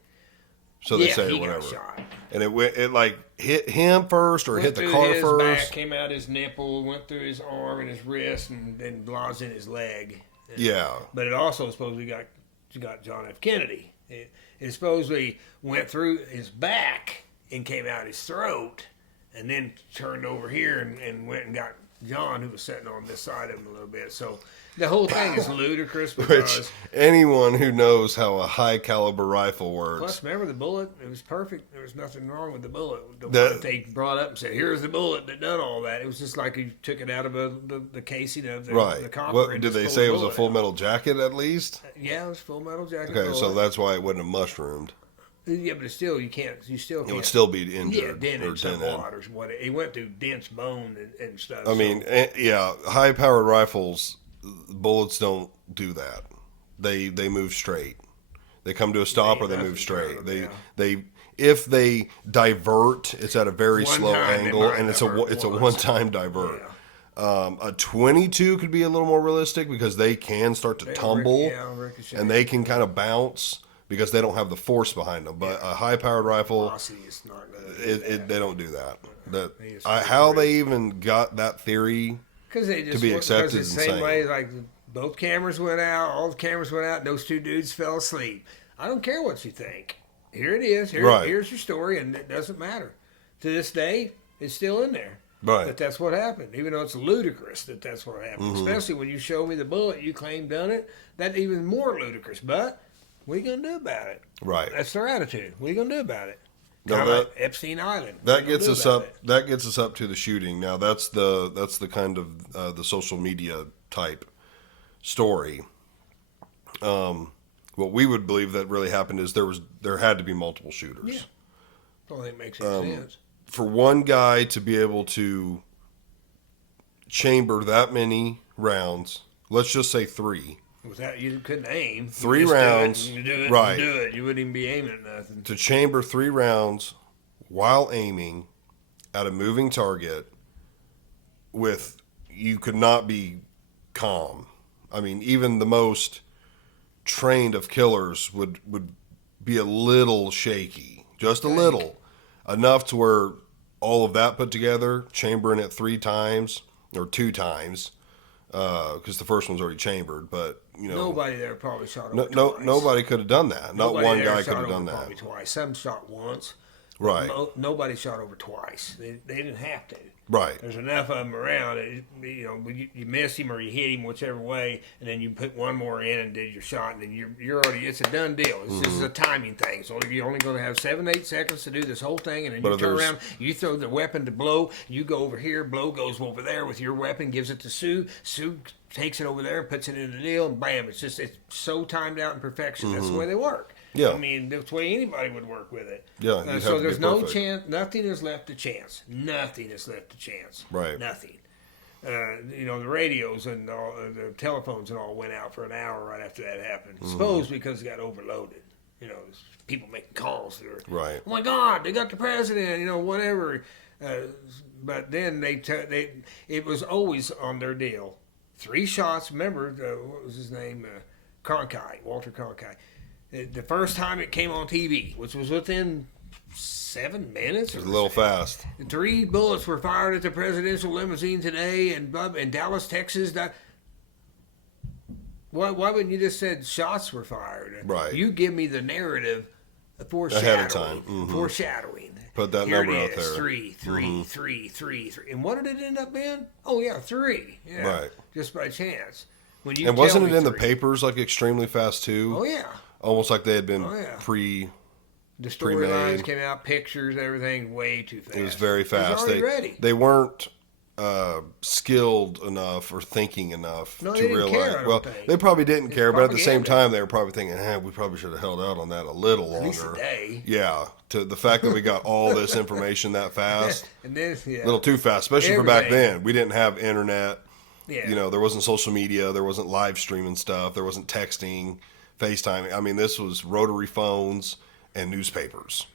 So they say, he or whatever. got shot. And it like hit him first or hit the Went car through his first. back, came out his nipple, went through his arm and his wrist, and then lodged in his leg. Yeah. But it also supposedly got John F. Kennedy. It supposedly went through his back and came out his throat, and then turned over here and went and got John, who was sitting on this side of him a little bit. So the whole thing is ludicrous Which because. anyone who knows how a high caliber rifle works. Plus, remember the bullet? It was perfect. There was nothing wrong with the bullet. The one That- that they brought up and said, "Here's the bullet that done all that." It was just like you took it out of the casing of the Right. copper. What and did just they pulled say? the It was a bullet full out. metal jacket at least. Yeah, it was full metal jacket. Okay, so bullet. that's why it wouldn't have mushroomed. Yeah, but still, you can't. You still can't. It would still be Yeah, injured or dented dented. somewhat or what. It went through dense bone and stuff. I mean, yeah, high powered rifles, bullets don't do that. They move straight. They come to a stop or they nothing move straight. turn them, They if they divert, it's at a very One slow time they angle, might and it's a divert once. one time divert. A 22 could be a little more realistic because they can start to tumble ricochet. and they can kind of bounce because they don't have the force behind them. But a high powered rifle, Velocity is not gonna they don't do that. He is How they even got that theory. Because they just be went- accepted because the is same insane. way, like both cameras went out, all the cameras went out, and those two dudes fell asleep. I don't care what you think. Here it is. Right. Here's your story, and it doesn't matter. To this day, it's still in there. Right. But that's what happened, even though it's ludicrous that that's what happened. Mm-hmm. Especially when you show me the bullet you claim done it. That's even more ludicrous. But what are you going to do about it? Right. That's their attitude. What are you going to do about it? No, Kind of that- like Epstein Island. What That are you gets gonna do us about up. it? That gets us up to the shooting. Now that's the kind of the social media type story. What we would believe that really happened is there had to be multiple shooters. Yeah. I don't think it makes any sense. For one guy to be able to chamber that many rounds, let's just say 3, Without you couldn't aim. Three You just do it, rounds, and you do it. right. You do it. You wouldn't even be aiming at nothing. to chamber 3 rounds while aiming at a moving target with you could not be calm. I mean, even the most trained of killers would be a little shaky, just a little, enough to where all of that put together, chambering it 3 times or 2 times, because the first one's already chambered, but you know, Nobody there probably shot over twice. nobody could have done that. Not Nobody one there guy shot could have over done that. Probably twice. Some shot once. Right, Nobody shot over twice. They didn't have to. right. There's enough of them around. You know, you miss him or you hit him, whichever way, and then you put one more in and did your shot, and then you're already. It's a done deal. It's just Mm-hmm. a timing thing. So you're only going to have 7-8 seconds to do this whole thing, and then But you if turn there's- around, you throw the weapon to blow. You go over here, blow goes over there with your weapon, gives it to Sue. Sue takes it over there, puts it in the deal, and bam! It's so timed out in perfection. That's the way they work. Mm-hmm. Yeah. I mean, that's the way anybody would work with it. Yeah, you'd have So to be there's no perfect. chance. Nothing is left to chance. Nothing is left to chance. Right. Nothing. You know, the radios and all, the telephones and all went out for an hour right after that happened. Mm-hmm. Suppose because it got overloaded. You know, there's people making calls. They're, Right. Oh my God, they got the president. You know, whatever. But then it was always on their deal. 3 shots. Remember, what was his name? Cronkite, Walter Cronkite. The first time it came on TV, which was within 7 minutes. It was a little fast. 3 bullets were fired at the presidential limousine today in Dallas, Texas. Why wouldn't you just said shots were fired? Right. You give me the narrative foreshadowing. Ahead of time. Mhm. Foreshadowing. Put that Here number it out is, there. Mm-hmm. 3. And what did it end up being? Oh yeah, 3. Yeah. Right. Just by chance. When you And tell wasn't me it in the 3. papers like extremely fast too? Oh yeah. Almost like they had been Oh, yeah. The Pre-made. storylines came out, pictures, everything, way too fast. It was very It fast. was already ready. They weren't skilled enough or thinking enough No, they to didn't realize. care, I don't Well, think. they probably didn't It's care, but at the same propaganda. time, they were probably thinking, we probably should have held out on that a little At least a longer. day. Yeah, to the fact that we got all this information that fast, And then, a little too fast, especially for back Everything. then. We didn't have internet. Yeah. You know, there wasn't social media, there wasn't live streaming stuff, there wasn't texting, FaceTime. I mean, this was rotary phones and newspapers.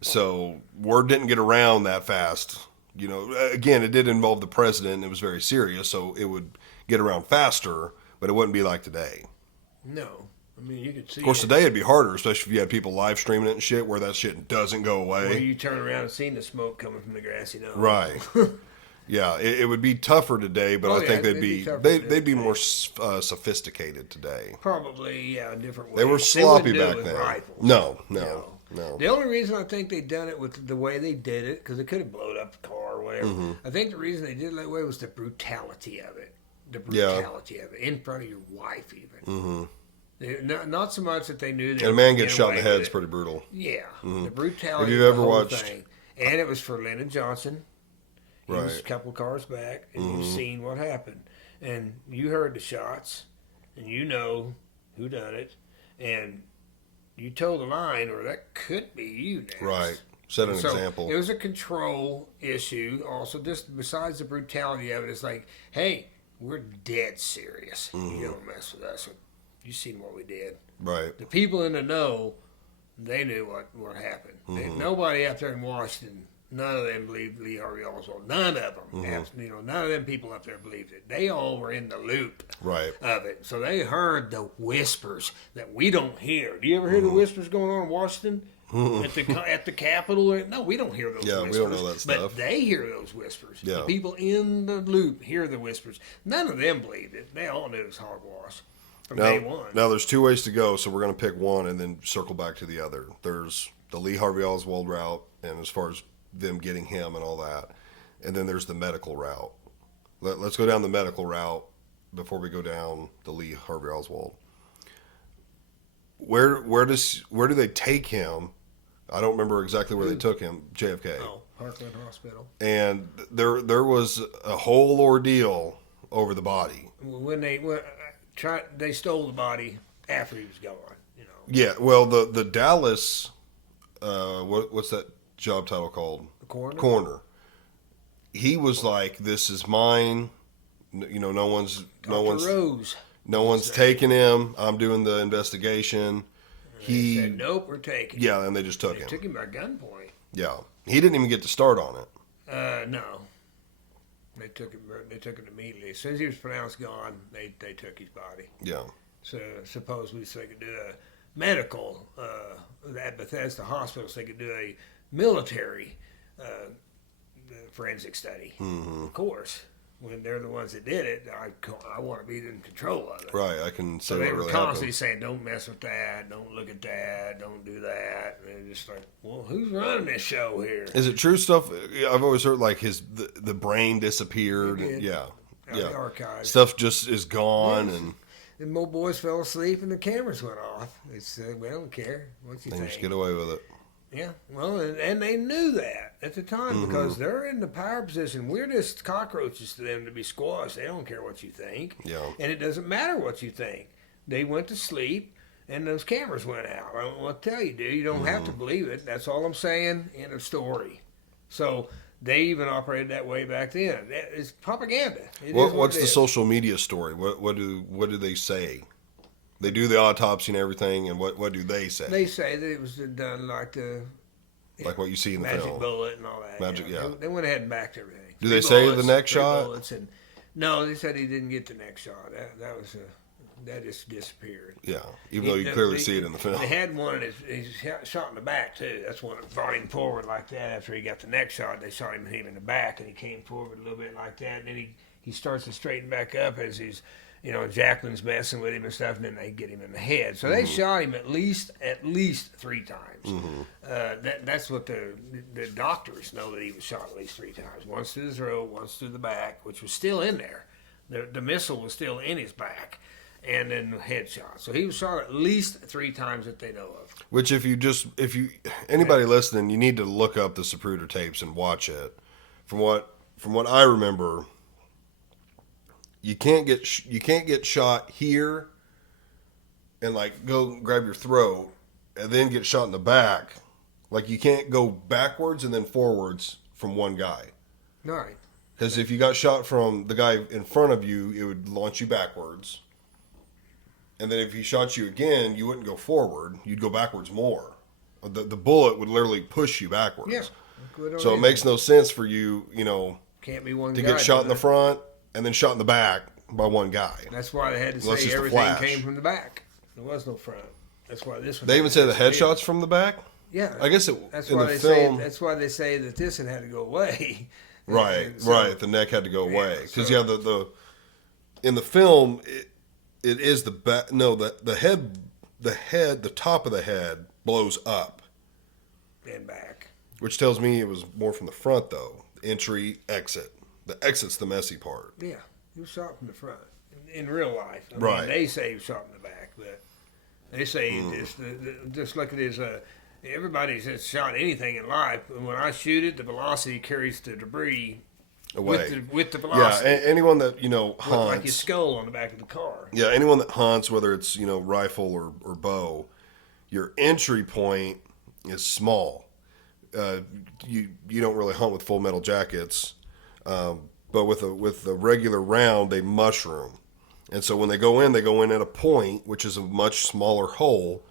So word didn't get around that fast. You know, again, it did involve the president. It was very serious, so it would get around faster, but it wouldn't be like today. No. I mean, you could see. Of course, today it'd be harder, especially if you had people live streaming it and shit, where that shit doesn't go away. Where you turn around and see the smoke coming from the grassy knoll. Right. Yeah, it would be tougher today, but Oh, I yeah, think it'd be tougher they'd be today. more sophisticated today. Probably, yeah, in different ways. They were wouldn't sloppy do it back with then. rifles. No. The only reason I think they done it with the way they did it, because they could have blown up the car or whatever. Mm-hmm. I think the reason they did it that way was the brutality of it. The Yeah. brutality of it in front of your wife, even. Mm-hmm. Not so much that they knew they And a were man gonna gets get shot in the away head with is it. pretty brutal. Yeah, Mhm. the brutality. Have you of ever the whole watched- thing. And it was for Lyndon Johnson. He was a Right. couple cars back, and you've Mhm. seen what happened, and you heard the shots, and you know who done it, and you told a line, or that could be you next. Right. Set an So example. it was a control issue. Also, just besides the brutality of it, it's like, hey, we're dead serious. Mm-hmm. You don't mess with us. You seen what we did. Right. The people in the know, they knew what happened. Mm-hmm. Nobody up there in Washington, none of them believed Lee Harvey Oswald. None of them. Mm-hmm. None of them people up there believed it. They all were in the loop Right. of it. So they heard the whispers that we don't hear. Do you ever hear the whispers going on in Washington? At the Capitol? No, we don't hear those Yeah, we whispers. don't know that stuff. But they hear those whispers. Yeah. The people in the loop hear the whispers. None of them believed it. They all knew it was hogwash from day one. Now there's two ways to go, so we're going to pick one and then circle back to the other. There's the Lee Harvey Oswald route, and as far as them getting him and all that, and then there's the medical route. Let's go down the medical route before we go down the Lee Harvey Oswald. Where do they take him? I don't remember exactly where they took him. JFK. Oh, Parkland Hospital. And there was a whole ordeal over the body. When they stole the body after he was gone, you know. Yeah, well, the Dallas, what's that job title called? The coroner? Coroner. He was like, "This is mine." You know, no one's Dr. Rose taking him. I'm doing the investigation. He said, "Nope, we're taking." him." Yeah, and they just took They him. took him by gunpoint. Yeah, he didn't even get to start on it. No, they took him. They took him immediately as soon as he was pronounced gone. They took his body. Yeah, So supposedly so they could do a medical at Bethesda Hospital, so they could do a military forensic study. Mm-hmm. Of course, when they're the ones that did it, I want to be in control of it. right. I can say So they what were really constantly happened. saying, "Don't mess with that. Don't look at that. Don't do that." And they're just like, "Well, who's running this show here?" Is it true stuff? I've always heard like the brain disappeared. It And, did. yeah, Out of the archives. stuff just is gone, Yes. and And more boys fell asleep and the cameras went off. They said, "We don't care what you they think." just get away with it. Yeah, well, and they knew that at the time Mm-hmm. because they're in the power position. We're just cockroaches to them to be squashed. They don't care what you think. Yeah. And it doesn't matter what you think. They went to sleep and those cameras went out. I don't know what to tell you, dude. You don't have to believe it. That's all I'm saying. End of story. So they even operated that way back then. It's propaganda. It is What's it the is. social media story? What do they say? They do the autopsy and everything, and what do they say? They say that it was done like the Like what you see in the magic film. bullet and all that. Magic, you know. yeah. They went ahead and backed everything. Do Three they say the bullets, next three shot? bullets, and no, they said he didn't get the next shot. That just disappeared. Yeah, even though you clearly see it in the film. They had one, and he shot in the back too. That's when it brought him forward like that. After he got the next shot, they shot him in the back, and he came forward a little bit like that. And then he starts to straighten back up as he's, Jacqueline's messing with him and stuff, and then they get him in the head. So they shot him at least 3 times. That's what the doctors know, that he was shot at least 3 times. Once through the throat, once through the back, which was still in there. The missile was still in his back. And then the headshot. So he was shot at least 3 times that they know of. Which if you anybody listening, you need to look up the Zapruder tapes and watch it. From from what I remember, you can't get shot here and like go grab your throat and then get shot in the back. Like you can't go backwards and then forwards from one guy. Right. Because if you got shot from the guy in front of you, it would launch you backwards. And then if he shot you again, you wouldn't go forward. You'd go backwards more. The bullet would literally push you backwards. Yeah. So it makes no sense for you, you know, Can't be one to guy get shot in the doing it. front and then shot in the back by one guy. That's why they had to Well, that's say just a everything flash. came from the back. There was no front. That's why this one. They even say the headshots from the back? Yeah. I guess it, That's in why the they film. say. That's why they say that this one had to go away. Right, And so- right. The neck had to go away. Because, so- yeah, the in the film, it is the back. No, the head, the top of the head blows up. And back. Which tells me it was more from the front, though. Entry, exit. The exit's the messy part. Yeah, he was shot from the front in real life. I mean, Right. they say he was shot in the back, but they say just look at his. Everybody says shot anything in life, but when I shoot it, the velocity carries the debris Away. with the Yeah, velocity. anyone that, you know, Look like his hunts. skull on the back of the car. Yeah, anyone that hunts, whether it's, you know, rifle or bow, your entry point is small. You don't really hunt with full metal jackets, but with a regular round, they mushroom. And so when they go in at a point, which is a much smaller hole.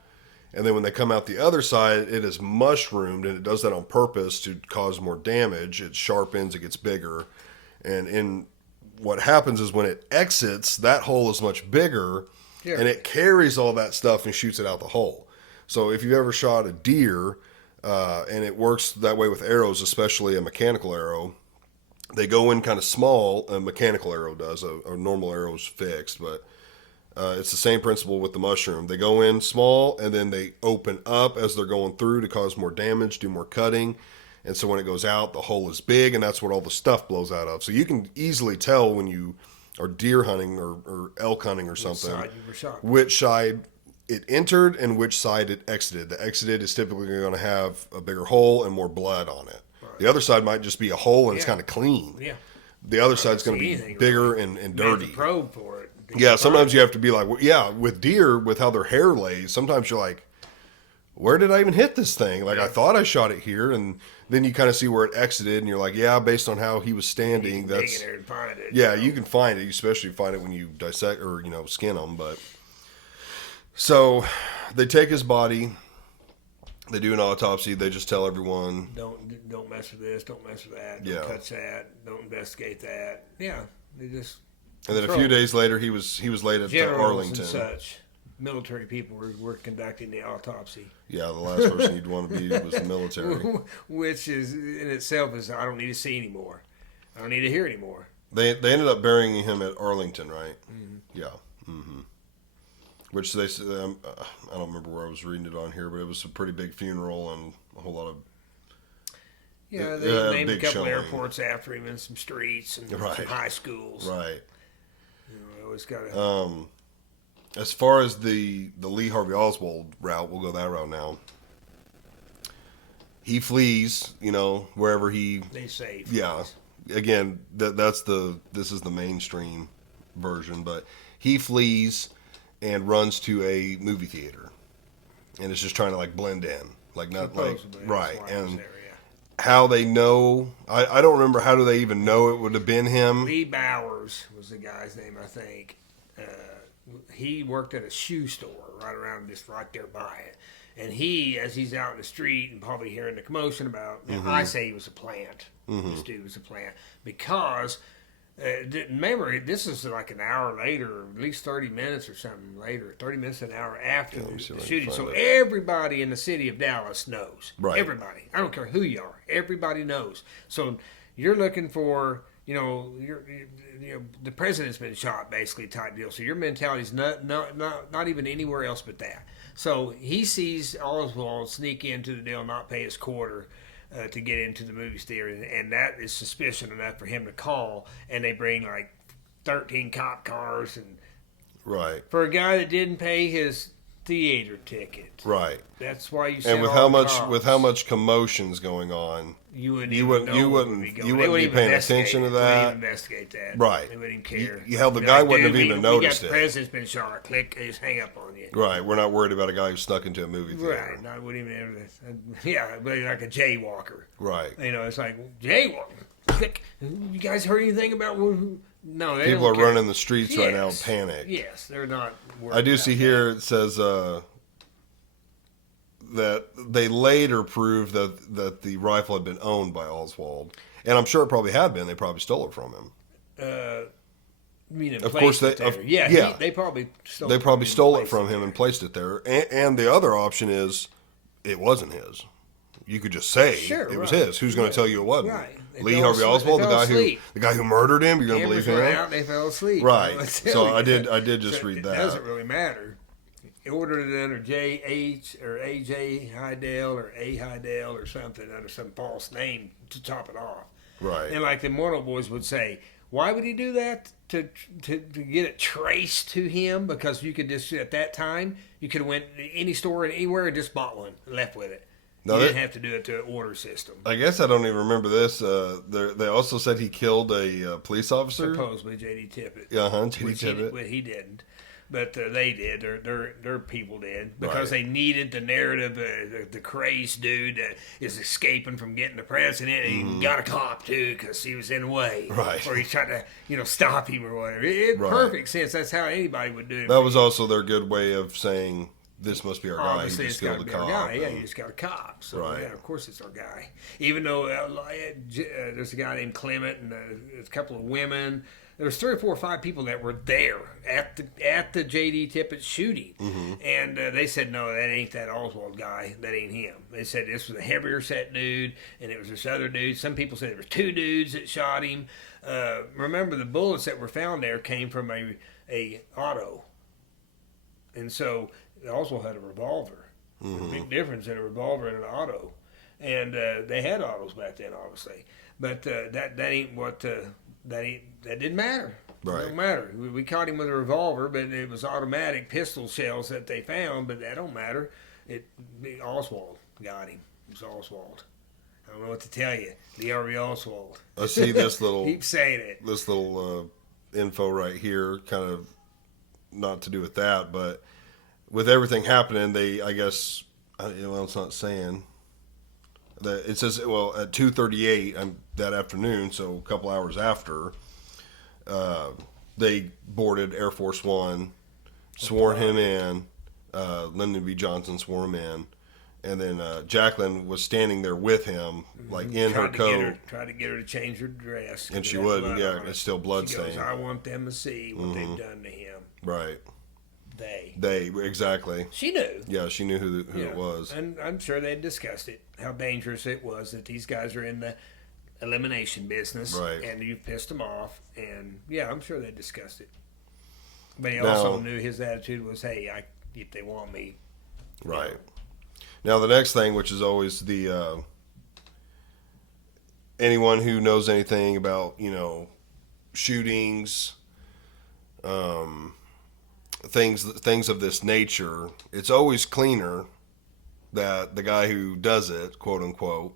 And then when they come out the other side, it is mushroomed, and it does that on purpose to cause more damage. It sharpens, it gets bigger. And what happens is when it exits, that hole is much bigger, Yeah. and it carries all that stuff and shoots it out the hole. So if you've ever shot a deer, and it works that way with arrows, especially a mechanical arrow, they go in kind of small. A mechanical arrow does. A normal arrow is fixed, but it's the same principle with the mushroom. They go in small, and then they open up as they're going through to cause more damage, do more cutting. And so when it goes out, the hole is big, and that's what all the stuff blows out of. So you can easily tell when you are deer hunting or elk hunting or something, Side you were shot. which side it entered and which side it exited. The exited is typically going to have a bigger hole and more blood on it. Right. The other side might just be a hole and it's Yeah. kind of clean. Yeah. The other side's going to see be anything, bigger really. and Made dirty. the probe for it. Yeah, sometimes you have to be like, well, yeah, with deer, with how their hair lays, sometimes you're like, where did I even hit this thing? Like, I thought I shot it here, and then you kind of see where it exited, and you're like, yeah, based on how he was standing, dig that's, in there and find it. yeah, you know. you can find it, you especially find it when you dissect or, you know, skin them, but, so, they take his body, they do an autopsy, they just tell everyone, Don't mess with this. Don't mess with that. Yeah. Don't touch that. Don't investigate that. Yeah, they just and then a few days later, he was laid at generals Arlington. and such. Military people were conducting the autopsy, Yeah, the last person you'd want to be was the military. which is in itself is I don't need to see anymore. I don't need to hear anymore. They ended up burying him at Arlington, right? Mm-hmm. Yeah. Mm-hmm. Which they said, I don't remember where I was reading it on here, but it was a pretty big funeral and a whole lot of. Yeah, It they had a named a big couple showing. airports after him and some streets and Right. some high schools. Right. You know, I always got to. As far as the Lee Harvey Oswald route, we'll go that route now. He flees, you know, wherever he. They say. Yeah. Again, this is the mainstream version, but he flees and runs to a movie theater, and it's just trying to like blend in, like not Supposedly, like right. that's why I was And there, yeah. how they know, I don't remember how do they even know it would have been him. Lee Bowers was the guy's name, I think. He worked at a shoe store right there by it. And he, as he's out in the street and probably hearing the commotion about, now, I say he was a plant. This dude was a plant because remember this is like an hour later, at least 30 minutes or something later, 30 minutes an hour after Let me see if the I can shooting. find So it. everybody in the city of Dallas knows. Right. Everybody. I don't care who you are. Everybody knows. So you're looking for. You know, the president's been shot, basically, type deal. So your mentality's not even anywhere else but that. So he sees Oswald sneak into the deal, not pay his quarter to get into the movie theater, and that is suspicion enough for him to call. And they bring like 13 cop cars, and Right. for a guy that didn't pay his theater ticket. Right. That's why you. And send with all how cops. much commotion's going on, You wouldn't You even wouldn't- know you what wouldn't- would be going you on. wouldn't They be even paying investigate attention to it. They wouldn't that. even investigate that. Right. They wouldn't even care. hell, the Be guy like, wouldn't have "Dude, even we noticed got it." the president's been shot. Click, they just hang up on you. right? We're not worried about a guy who snuck into a movie theater. Right. I wouldn't even ever. Yeah, but like a jaywalker. Right. You know, it's like jaywalker. Click. You guys heard anything about? No, they People don't are care. running the streets right now in Yes. panic. Yes, they're not. worried I do about see that. here it says that they later proved that the rifle had been owned by Oswald, and I'm sure it probably had been. They probably stole it from him. Of course, they they probably stole. They it probably from him stole and it from placed him and placed it there. And the other option is it wasn't his. You could just say Sure, it was right. his. Who's going to tell you it wasn't? Right. They Lee fell Harvey asleep- Oswald, they fell asleep. the guy who murdered him. You're going to Cameras believe were him? out, they fell asleep. Right. I So tell I you. did just read It that. doesn't really matter. He ordered it under J.H. or A.J. Hydell or A. Hydell or something under some false name to top it off. Right. And like the Mortal Boys would say, why would he do that? To get it traced to him? Because you could just, at that time, you could have went to any store anywhere and just bought one and left with it. No, You that- didn't have to do it to an order system. I guess I don't even remember this. They also said he killed a police officer. Supposedly J.D. Tippett. J.D. Which Tippett. he didn't. But they did. Their people did because Right. they needed the narrative. The crazed dude that is escaping from getting the president, and he got a cop too because he was in the way, Right. Or he's trying to stop him or whatever. It Right. perfect sense. That's how anybody would do it. That was also their good way of saying this must be our guy. He Obviously, just it's got killed to the be our cop. guy. Yeah, and- you just got a cop. So, Right. yeah, of course it's our guy. Even though there's a guy named Clement and a couple of women. There was 3 or 4 or 5 people that were there at the J.D. Tippett shooting. And they said, no, that ain't that Oswald guy. That ain't him. They said this was a heavier set dude, and it was this other dude. Some people said there were 2 dudes that shot him. Remember, the bullets that were found there came from a auto. And so Oswald had a revolver. There's a big difference in a revolver and an auto. And they had autos back then, obviously. But that ain't what that didn't matter. Right. It don't matter. We caught him with a revolver, but it was automatic pistol shells that they found. But that don't matter. Oswald got him. It was Oswald. I don't know what to tell you. Lee Harvey Oswald. I see this little Keep saying it. info right here, kind of not to do with that, but with everything happening, I guess, it's not saying that. It says, well, at 2:38 that afternoon, so a couple hours after, they boarded Air Force One, sworn him in. Lyndon B. Johnson swore him in. And then Jacqueline was standing there with him, like in her coat. Tried to get her to change her dress. 'cause And she it had wouldn't, blood yeah, on it's it. still blood She goes, stained. I want them to see what they've done to him. Right. They. Exactly. She knew. Yeah, she knew who Yeah. it was. And I'm sure they discussed it, how dangerous it was that these guys are in the elimination business. Right. And you've pissed them off. And, yeah, I'm sure they discussed it. But he Now- also knew his attitude was, hey, if they want me. Right. Now the next thing, which is always the anyone who knows anything about shootings, things of this nature, it's always cleaner that the guy who does it, quote unquote,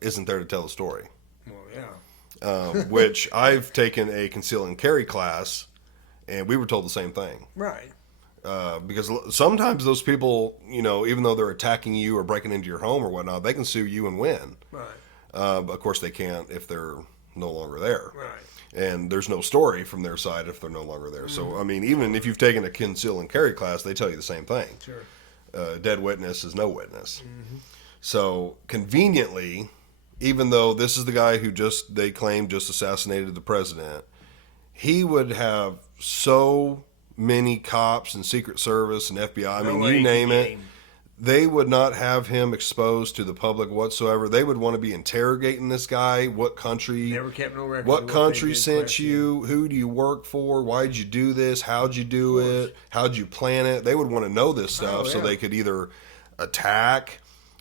isn't there to tell the story. Well, yeah. Which I've taken a conceal and carry class, and we were told the same thing. Right. Because sometimes those people, even though they're attacking you or breaking into your home or whatnot, they can sue you and win. Right. But of course, they can't if they're no longer there. Right. And there's no story from their side if they're no longer there. So, I mean, even if you've taken a conceal and carry class, they tell you the same thing. Sure. Dead witness is no witness. So, conveniently, even though this is the guy who they claim just assassinated the president, he would have so many cops and Secret Service and FBI, I mean, you name it, they would not have him exposed to the public whatsoever. They would want to be interrogating this guy. What country? Never kept no record. What of country they did sent question. you? Who do you work for? Why'd you do this? How'd you do it? How'd you plan it? They would want to know this stuff so yeah. they could either attack,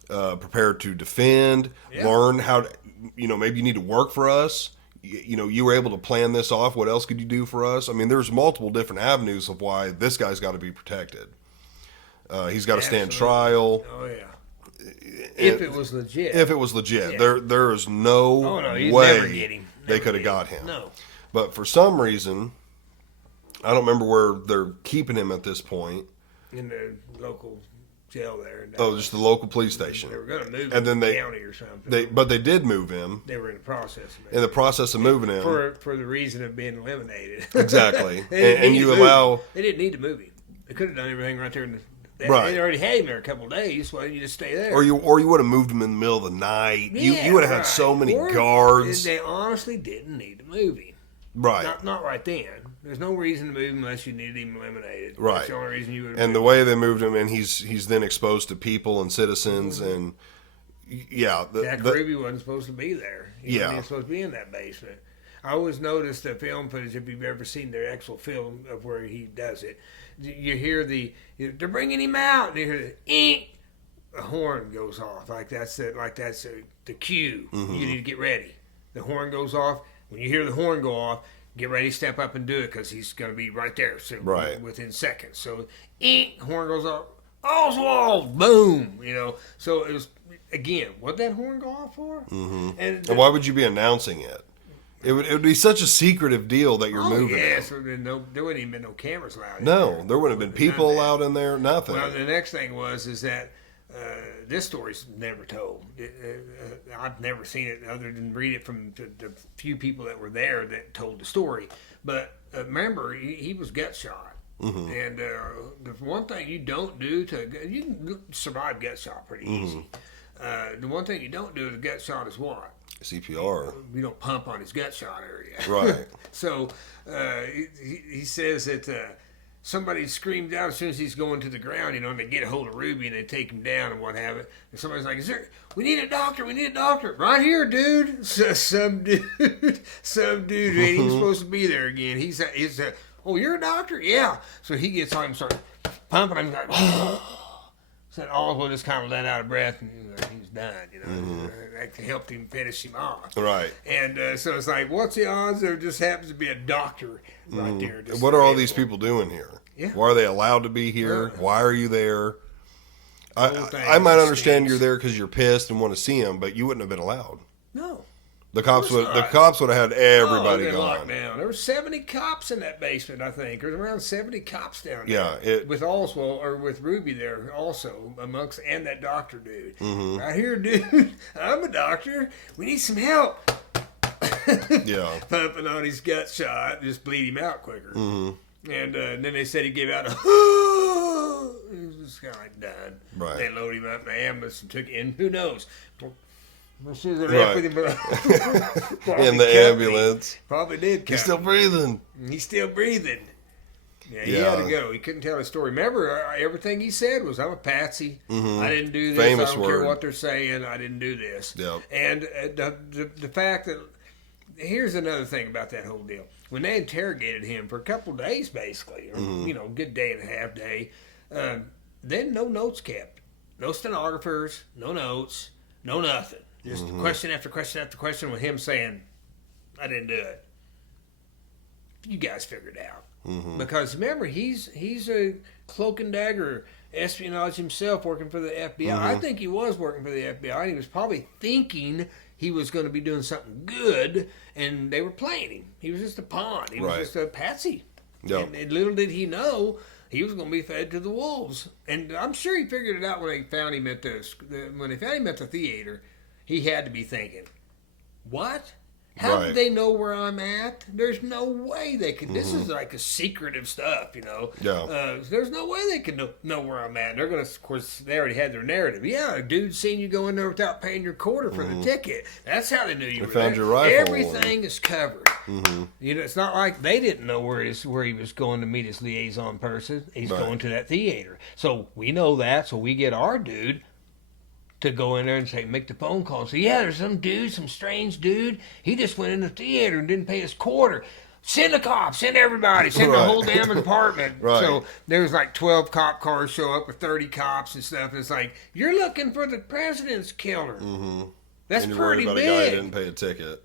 prepare to defend, Yeah. learn how to, maybe you need to work for us. You were able to plan this off. What else could you do for us? I mean, there's multiple different avenues of why this guy's got to be protected. He's got to stand Absolutely. trial. Oh yeah. If it was legit. If it was legit, Yeah. there is no, Oh no, you'd way never get him. they Never could have get got him. No. But for some reason, I don't remember where they're keeping him at this point. In the local jail there. Oh, just the local police station. They were going to move And him then to the they- county or something. But they did move him They were in the process of in the process of moving him. for the reason of being eliminated. Exactly. They didn't And need you to move allow- him. They didn't need to move him. They could have done everything right there in the. Right. They already had him there a couple of days. Why didn't you just stay there? Or you would have moved him in the middle of the night. Yeah, You would have had right. so many Or guards. They honestly didn't need to move him. Right. Not right then. There's no reason to move him unless you needed him eliminated. Right. That's the only reason you would. And the way they moved him, and he's then exposed to people and citizens, and yeah, Jack Ruby wasn't supposed to be there. He Yeah. wasn't even supposed to be in that basement. I always noticed the film footage, if you've ever seen the actual film of where he does it, you hear they're bringing him out, and you hear the ink, a horn goes off. That's the cue. Mm-hmm. You need to get ready. The horn goes off. When you hear the horn go off, get ready, step up and do it, because he's going to be right there, so Right. within seconds. So, horn goes off. Oswald, boom, So it was, again, what that horn go off for? Mm-hmm. And why would you be announcing it? It would be such a secretive deal that you're moving Yeah, him. so there wouldn't even been no cameras allowed. in No, there wouldn't have been people None of that. allowed in there. Nothing. Well, the next thing is that this story's never told. I've never seen it other than read it from the few people that were there that told the story. But remember, he was gut shot. Mm-hmm. And the one thing you don't do you can survive gut shot pretty easy. The one thing you don't do with a gut shot is what? CPR. You don't pump on his gut shot area. Right. So he says that somebody screamed out as soon as he's going to the ground, and they get a hold of Ruby and they take him down and what have it. And somebody's like, we need a doctor, right here, dude. So, some dude who ain't even supposed to be there again. He's oh, you're a doctor? Yeah. So he gets on him, starts pumping him, like, said Oswald just kind of let out of breath, and he's done, That helped him finish him off. Right. And so it's like, what's the odds there just happens to be a doctor right there? Just What are all these available? people doing here? Yeah. Why are they allowed to be here? Yeah. Why are you there? whole thing I might just understand stinks. you're there because you're pissed and want to see him, but you wouldn't have been allowed. No. The cops course would. The not. cops would have had everybody Oh, gone. locked down. There were 70 cops in that basement, I think. There's around 70 cops down Yeah, there. it- With Oswald, or with Ruby there also, amongst, and that doctor dude. Mm-hmm. Right here, dude. I'm a doctor. We need some help. Yeah. Pumping on his gut shot, just bleed him out quicker. Mm-hmm. And then they said he gave out a he was just kind of like done. Right. They loaded him up in the ambulance and took in. Who knows? As soon as they Right. left with him, probably In the cut me. ambulance. Probably did cut He's still me. breathing. He's still breathing. Yeah, he Yeah. had to go. He couldn't tell the story. Remember, everything he said was, "I'm a patsy. I didn't do this. Famous I don't care word. what they're saying. I didn't do this." Yep. And the fact that here's another thing about that whole deal. When they interrogated him for a couple of days, basically, or good day and a half day, then no notes kept, no stenographers, no notes, no nothing. Just question after question after question with him saying, "I didn't do it." You guys figured it out. Because remember, he's a cloak and dagger espionage himself, working for the FBI. I think he was working for the FBI, and he was probably thinking he was going to be doing something good, and they were playing him. He was just a pawn. He was Right. just a patsy. Yep. And little did he know he was going to be fed to the wolves. And I'm sure he figured it out when they found him at the theater. He had to be thinking, "What? How Right. did they know where I'm at? There's no way they could. This is like a secretive stuff, Yeah. There's no way they can know where I'm at. They're gonna, of course, they already had their narrative. Yeah, a dude seen you go in there without paying your quarter for the ticket. That's how they knew you were found there. your rifle. Everything is covered. It's not like they didn't know where he was going to meet his liaison person. He's Right. going to that theater, so we know that. So we get our dude to go in there and make the phone call and say, "Yeah, there's some strange dude. He just went in the theater and didn't pay his quarter. Send the cops, send everybody, send the Right. whole damn department." Right. So there's like 12 cop cars show up with 30 cops and stuff. And it's like, you're looking for the president's killer. That's And you're worried pretty about a guy who big. didn't pay a ticket.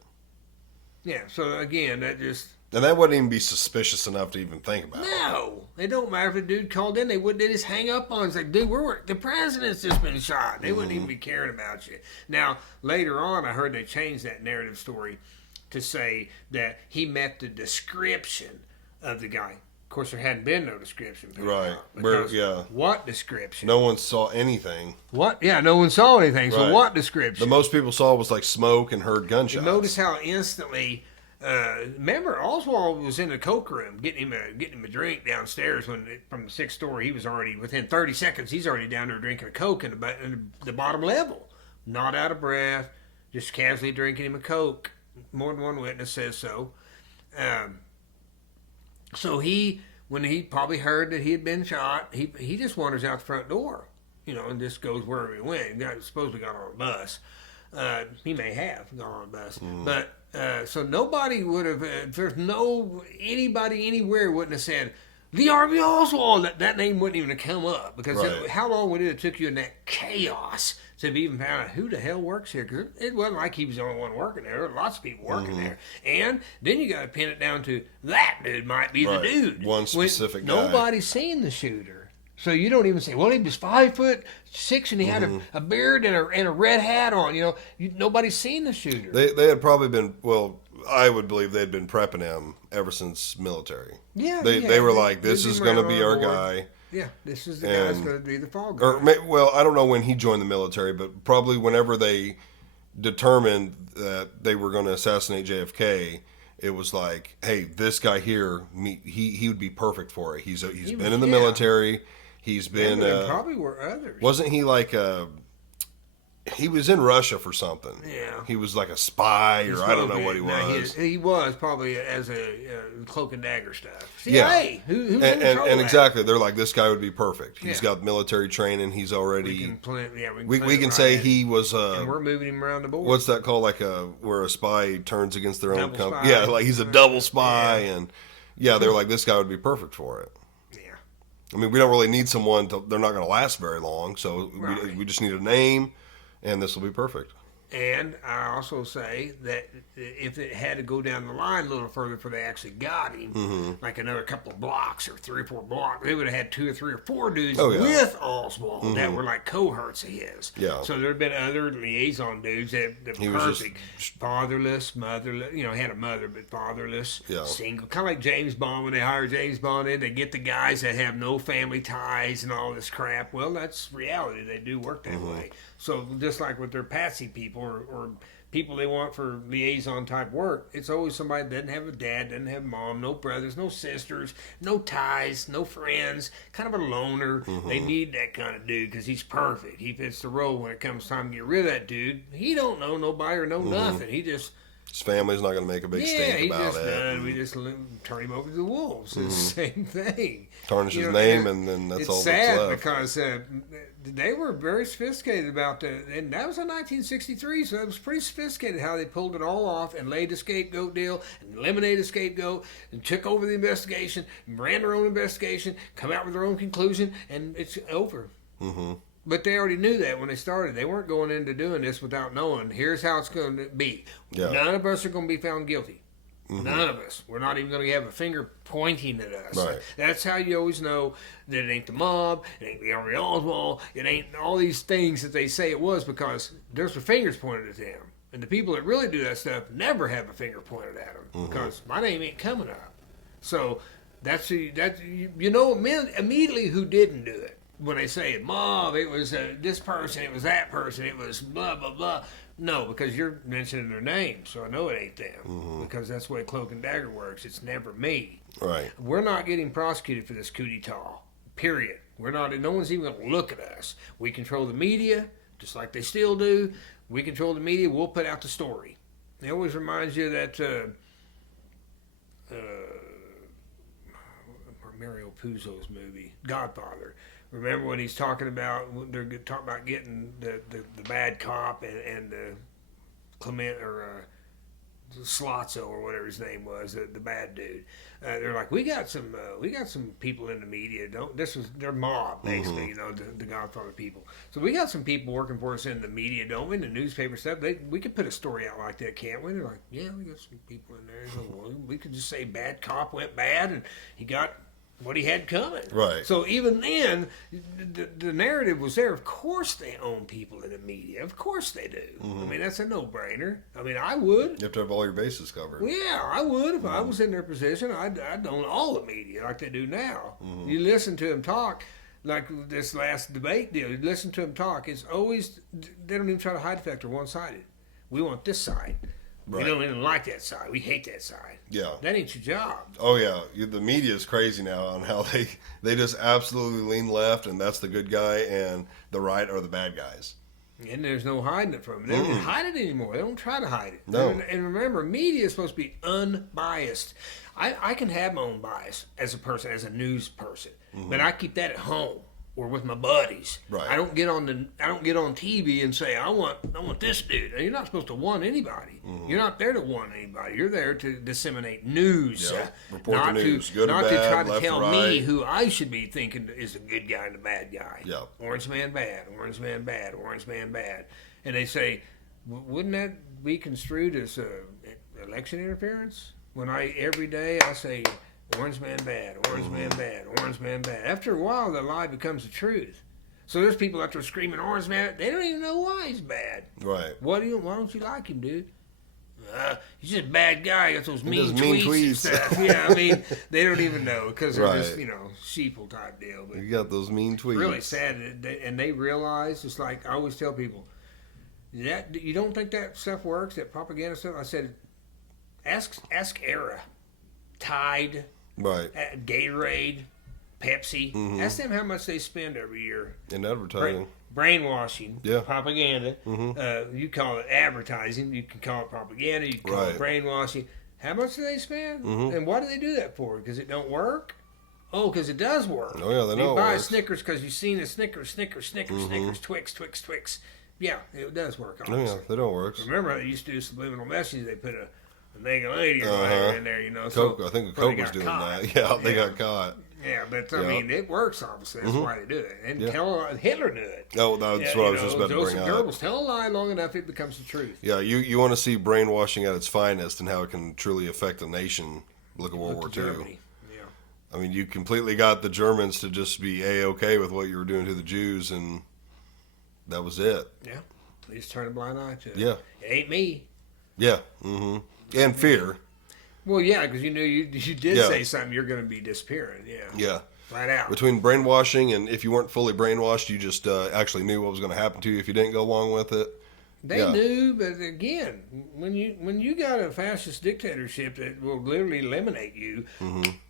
Yeah, so again, that just And that wouldn't even be suspicious enough to even think about. No, it don't matter if the dude called in. They would. They just hang up on. It's like, dude, the president's just been shot. They wouldn't even be caring about you. Now later on, I heard they changed that narrative story to say that he met the description of the guy. Of course, there hadn't been no description. Right. Yeah. What description? No one saw anything. What? Yeah, no one saw anything. So Right. what description? The most people saw was like smoke and heard gunshots. Notice how instantly. Remember, Oswald was in the coke room getting him a drink downstairs from the sixth story. He was already within 30 seconds. He's already down there drinking a coke in the bottom level, not out of breath, just casually drinking him a coke. More than one witness says so. So when he probably heard that he had been shot, he just wanders out the front door, and just goes wherever he went. He supposedly got on a bus. He may have gone on a bus, but so nobody would have. There's anybody anywhere wouldn't have said Lee Harvey Oswald. That name wouldn't even have come up because Right. how long would it have took you in that chaos to have even found out who the hell works here? Because it wasn't like he was the only one working there. There were lots of people working there, and then you got to pin it down to that dude might be Right. the dude. One specific guy. Nobody's seen the shooter. So you don't even say, well, he was 5'6" and he had a beard and a red hat on. Nobody's seen the shooter. They had probably been, well, I would believe they'd been prepping him ever since military. They were like, this is going to be our guy. Yeah, this is the guy that's going to be the fall guy. Well, I don't know when he joined the military, but probably whenever they determined that they were going to assassinate JFK, it was like, hey, this guy here, he would be perfect for it. He's been in the military. He's been. There probably were others. Wasn't he like he was in Russia for something? Yeah. He was like a spy, or I don't know what he was. He was probably as a cloak and dagger stuff. Yeah. CIA. Who's in And control of that? exactly, they're like, this guy would be perfect. He's Yeah. got military training. He's already. We plan can it say right. he was. And we're moving him around the board. What's that called? Like where a spy turns against their own Double company. spy. Yeah, like he's a double spy, Yeah. and they're like, this guy would be perfect for it. Yeah. I mean, we don't really need someone they're not going to last very long, so Right. we just need a name, and this will be perfect. And I also say that if it had to go down the line a little further before they actually got him, like another couple of blocks or 3 or 4 blocks, they would have had 2 or 3 or 4 dudes Oh, yeah. with Oswald that were like cohorts of his. Yeah. So there had been other liaison dudes that He were was perfect. Fatherless, motherless, had a mother, but fatherless, Yeah. single. Kind of like James Bond when they hire James Bond in, they get the guys that have no family ties and all this crap. Well, that's reality. They do work that way. So just like with their patsy people or people they want for liaison type work, it's always somebody that doesn't have a dad, doesn't have a mom, no brothers, no sisters, no ties, no friends, kind of a loner. They need that kind of dude because he's perfect. He fits the role when it comes time to get rid of that dude. He don't know nobody or know nothing. He just His family's not going to make a big stink he about just it. we just turn him over to the wolves. It's the same thing. Tarnish his name, and then that's it's all that's sad left. because they were very sophisticated about that, and that was in 1963, so it was pretty sophisticated how they pulled it all off and laid the scapegoat deal and eliminated the scapegoat and took over the investigation, and ran their own investigation, come out with their own conclusion, and it's over. But they already knew that when they started. They weren't going into doing this without knowing, here's how it's going to be. Yeah. None of us are going to be found guilty. None of us. We're not even going to have a finger pointing at us. Right. That's how you always know that it ain't the mob, it ain't the Harvey Oswald, it ain't all these things that they say it was, because there's the fingers pointed at them. And the people that really do that stuff never have a finger pointed at them because my name ain't coming up. So immediately who didn't do it. When they say mob, it was this person, it was that person, it was blah, blah, blah. No, because you're mentioning their name, so I know it ain't them. Because that's the way Cloak and Dagger works. It's never me. Right. We're not getting prosecuted for this coup d'etat, period. We're not. No one's even going to look at us. We control the media, just like they still do. We control the media. We'll put out the story. It always reminds you of that Mario Puzo's movie, Godfather. Remember when he's talking about, they're talking about getting the bad cop and the Clement, or Slotzo or whatever his name was, the bad dude. They're like, we got some people in the media. This was their mob basically, you know, the Godfather people. So we got some people working for us in the media, don't we? In the newspaper stuff. We could put a story out like that, can't we? They're like, yeah, we got some people in there. So, well, we could just say bad cop went bad, and he got what he had coming. Right. So even then, the narrative was there. Of course they own people in the media. Of course they do. I mean, that's a no-brainer. I mean, I would. You have to have all your bases covered. Yeah, I would. If I was in their position, I'd own all the media like they do now. You listen to them talk, like this last debate deal. You listen to them talk. It's always, they don't even try to hide the fact they're one-sided. We want this side. Right. We don't even like that side. We hate that side. Yeah. That ain't your job. Oh yeah, the media is crazy now on how they just absolutely lean left, and that's the good guy, and the right are the bad guys. And there's no hiding it from them. They don't hide it anymore. They don't try to hide it. No. And remember, media is supposed to be unbiased. I can have my own bias as a person, as a news person, but I keep that at home or with my buddies. Right. I don't get on TV and say I want this dude. You're not supposed to want anybody. You're not there to want anybody. You're there to disseminate news. Yeah. Report not the news, good or not bad, to try to left tell or me right. who I should be thinking is the good guy and the bad guy. Yeah. Orange man bad, orange man bad, orange man bad. And they say, wouldn't that be construed as election interference? When every day I say, orange man bad, orange man bad, orange man bad. After a while, the lie becomes the truth. So there's people out there screaming, orange man, they don't even know why he's bad. Right. Why don't you like him, dude? He's just a bad guy. He got those mean does mean tweets and stuff. Yeah, I mean, they don't even know because they're just, Right. sheeple type deal. But You got those mean tweets. really sad, and they realize, it's like I always tell people, that you don't think that stuff works, that propaganda stuff? I said, ask Era, Tide, Right. Gatorade, Pepsi. Ask them how much they spend every year. In advertising. Brainwashing, Yeah. propaganda. You call it advertising. You can call it propaganda. You can call it Right. brainwashing. How much do they spend? And why do they do that for? Because it don't work? Oh, because it does work. Oh, yeah, they know You it buy a works. Snickers because you've seen a Snickers, Twix. Yeah, it does work. Oh Obviously. yeah, they don't work. Remember, they used to do subliminal messages. They put a naked lady or whatever in there, Coke, So, I think before they Coke was got doing caught. that. Yeah, they got caught. Yeah, but I Yeah. mean, it works. Obviously, that's why they do it. And Yeah. Hitler knew it. Oh, that's what I was just about to bring Joseph up. Goebbels, tell a lie long enough, it becomes the truth. Yeah, you want to see brainwashing at its finest and how it can truly affect a nation. Look at World War II. Germany. Yeah. I mean, you completely got the Germans to just be A-okay with what you were doing to the Jews, and that was it. Yeah. They just turn a blind eye to it. Yeah. It ain't me. Yeah. And fear. Well, yeah, because you knew you did Yeah. say something, you're going to be disappearing. Yeah. Yeah. Flat out. Between brainwashing and if you weren't fully brainwashed, you just actually knew what was going to happen to you if you didn't go along with it. They Yeah. knew, but again, when you got a fascist dictatorship that will literally eliminate you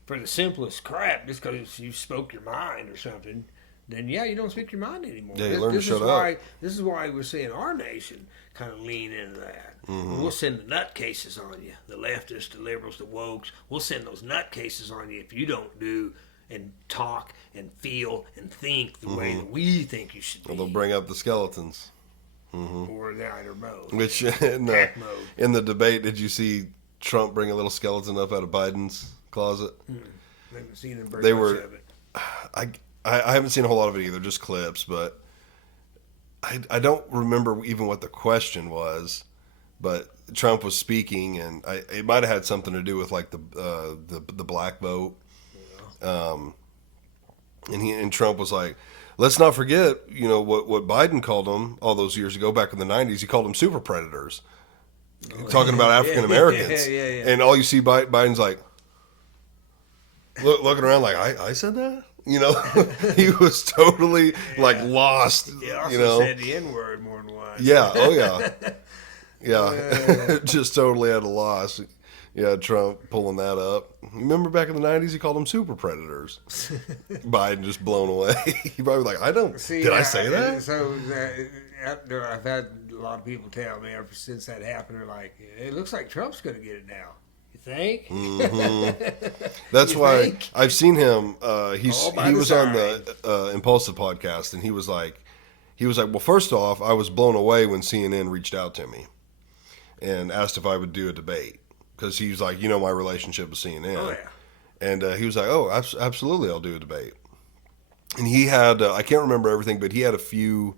for the simplest crap, just because you spoke your mind or something, then yeah, you don't speak your mind anymore. Yeah, you learn to this shut is up. why this is why we're seeing our nation kind of lean into that. We'll send the nutcases on you, the leftists, the liberals, the wokes. We'll send those nutcases on you if you don't do and talk and feel and think the way that we think you should be. Well, they'll bring up the skeletons. Or the either mode. Which Pack mode. in the debate, did you see Trump bring a little skeleton up out of Biden's closet? I haven't seen them very They much were- of it. I haven't seen a whole lot of it either, just clips, but I don't remember even what the question was. But Trump was speaking, and it might have had something to do with like the black vote. And Trump was like, let's not forget, what Biden called them all those years ago, back in the 90s. He called them super predators, talking about African Americans. Yeah. And all you see, Biden's like, looking around like, I said that? He was totally like lost. He also said the N-word more than once. Yeah. Oh yeah. Yeah. Just totally at a loss. Yeah. Trump pulling that up. You remember back in the 90s, he called them super predators. Biden just blown away. He probably like, did I say that? So I've had a lot of people tell me ever since that happened, they're like, it looks like Trump's going to get it now. You think? That's You why think? I've seen him. All He by was design. on the Impulsive podcast, and he was like, well, first off, I was blown away when CNN reached out to me, and asked if I would do a debate because he was like, you know, my relationship with CNN. Oh yeah. And he was like, oh, absolutely, I'll do a debate. And he had, I can't remember everything, but he had a few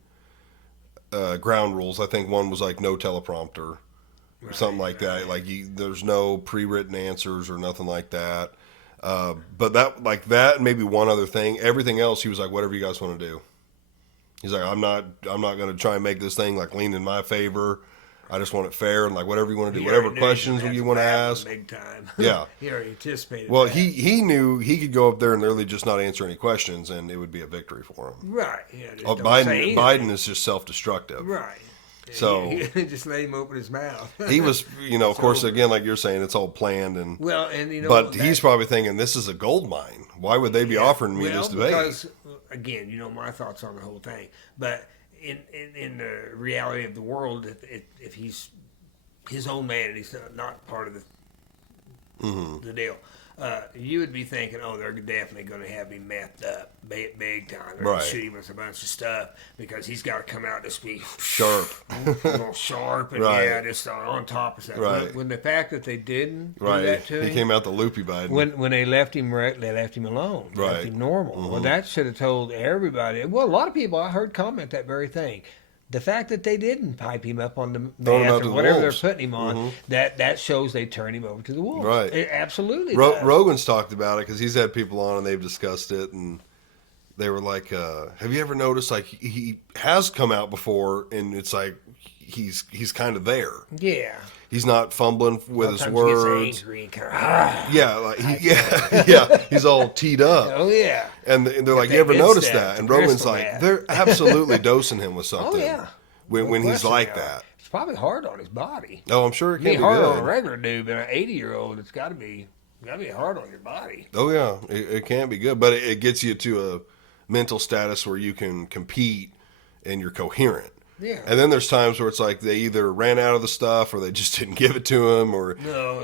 ground rules. I think one was like no teleprompter or something like that. Like there's no pre-written answers or nothing like that. But that, and maybe one other thing. Everything else, he was like, whatever you guys want to do. He's like, I'm not going to try and make this thing like lean in my favor. I just want it fair and like whatever you want to do, whatever questions you want to ask. Big time. Yeah. He already anticipated. Well, that. he knew he could go up there and literally just not answer any questions, and it would be a victory for him. Right. Yeah. Just don't say Biden is just self-destructive. Right. So just let him open his mouth. He was, of course, again, like you're saying, it's all planned, and well, and but he's probably thinking this is a gold mine. Why would they be offering me this debate? Because again, my thoughts on the whole thing, but in the reality of the world, if he's his own man and he's not part of the deal, you would be thinking, oh, they're definitely going to have him methed up big time. They're going to shoot him with a bunch of stuff because he's got to come out to be sharp, a little sharp, and just on top of stuff. Right. When the fact that they didn't do that to him, he came out the loopy Biden. When they left him alone, left him normal. Mm-hmm. Well, that should have told everybody. Well, a lot of people I heard comment that very thing. The fact that they didn't pipe him up on the meth or whatever they're putting him on, that shows they turned him over to the wolves. Right. It absolutely Rogan's talked about it because he's had people on and they've discussed it, and they were like, have you ever noticed, like, he has come out before and it's like he's kind of there. Yeah. He's not fumbling with Sometimes his words. He gets angry and kind of, yeah, like he's all teed up. Oh yeah. And they're like, you ever notice that? And Rogan's like, they're absolutely dosing him with something. Oh yeah. When he's like that. It's probably hard on his body. Oh, I'm sure it can be hard good. on a regular dude, but an 80-year-old, it's got to be hard on your body. Oh yeah, it can be good, but it gets you to a mental status where you can compete and you're coherent. Yeah. And then there's times where it's like they either ran out of the stuff or they just didn't give it to him or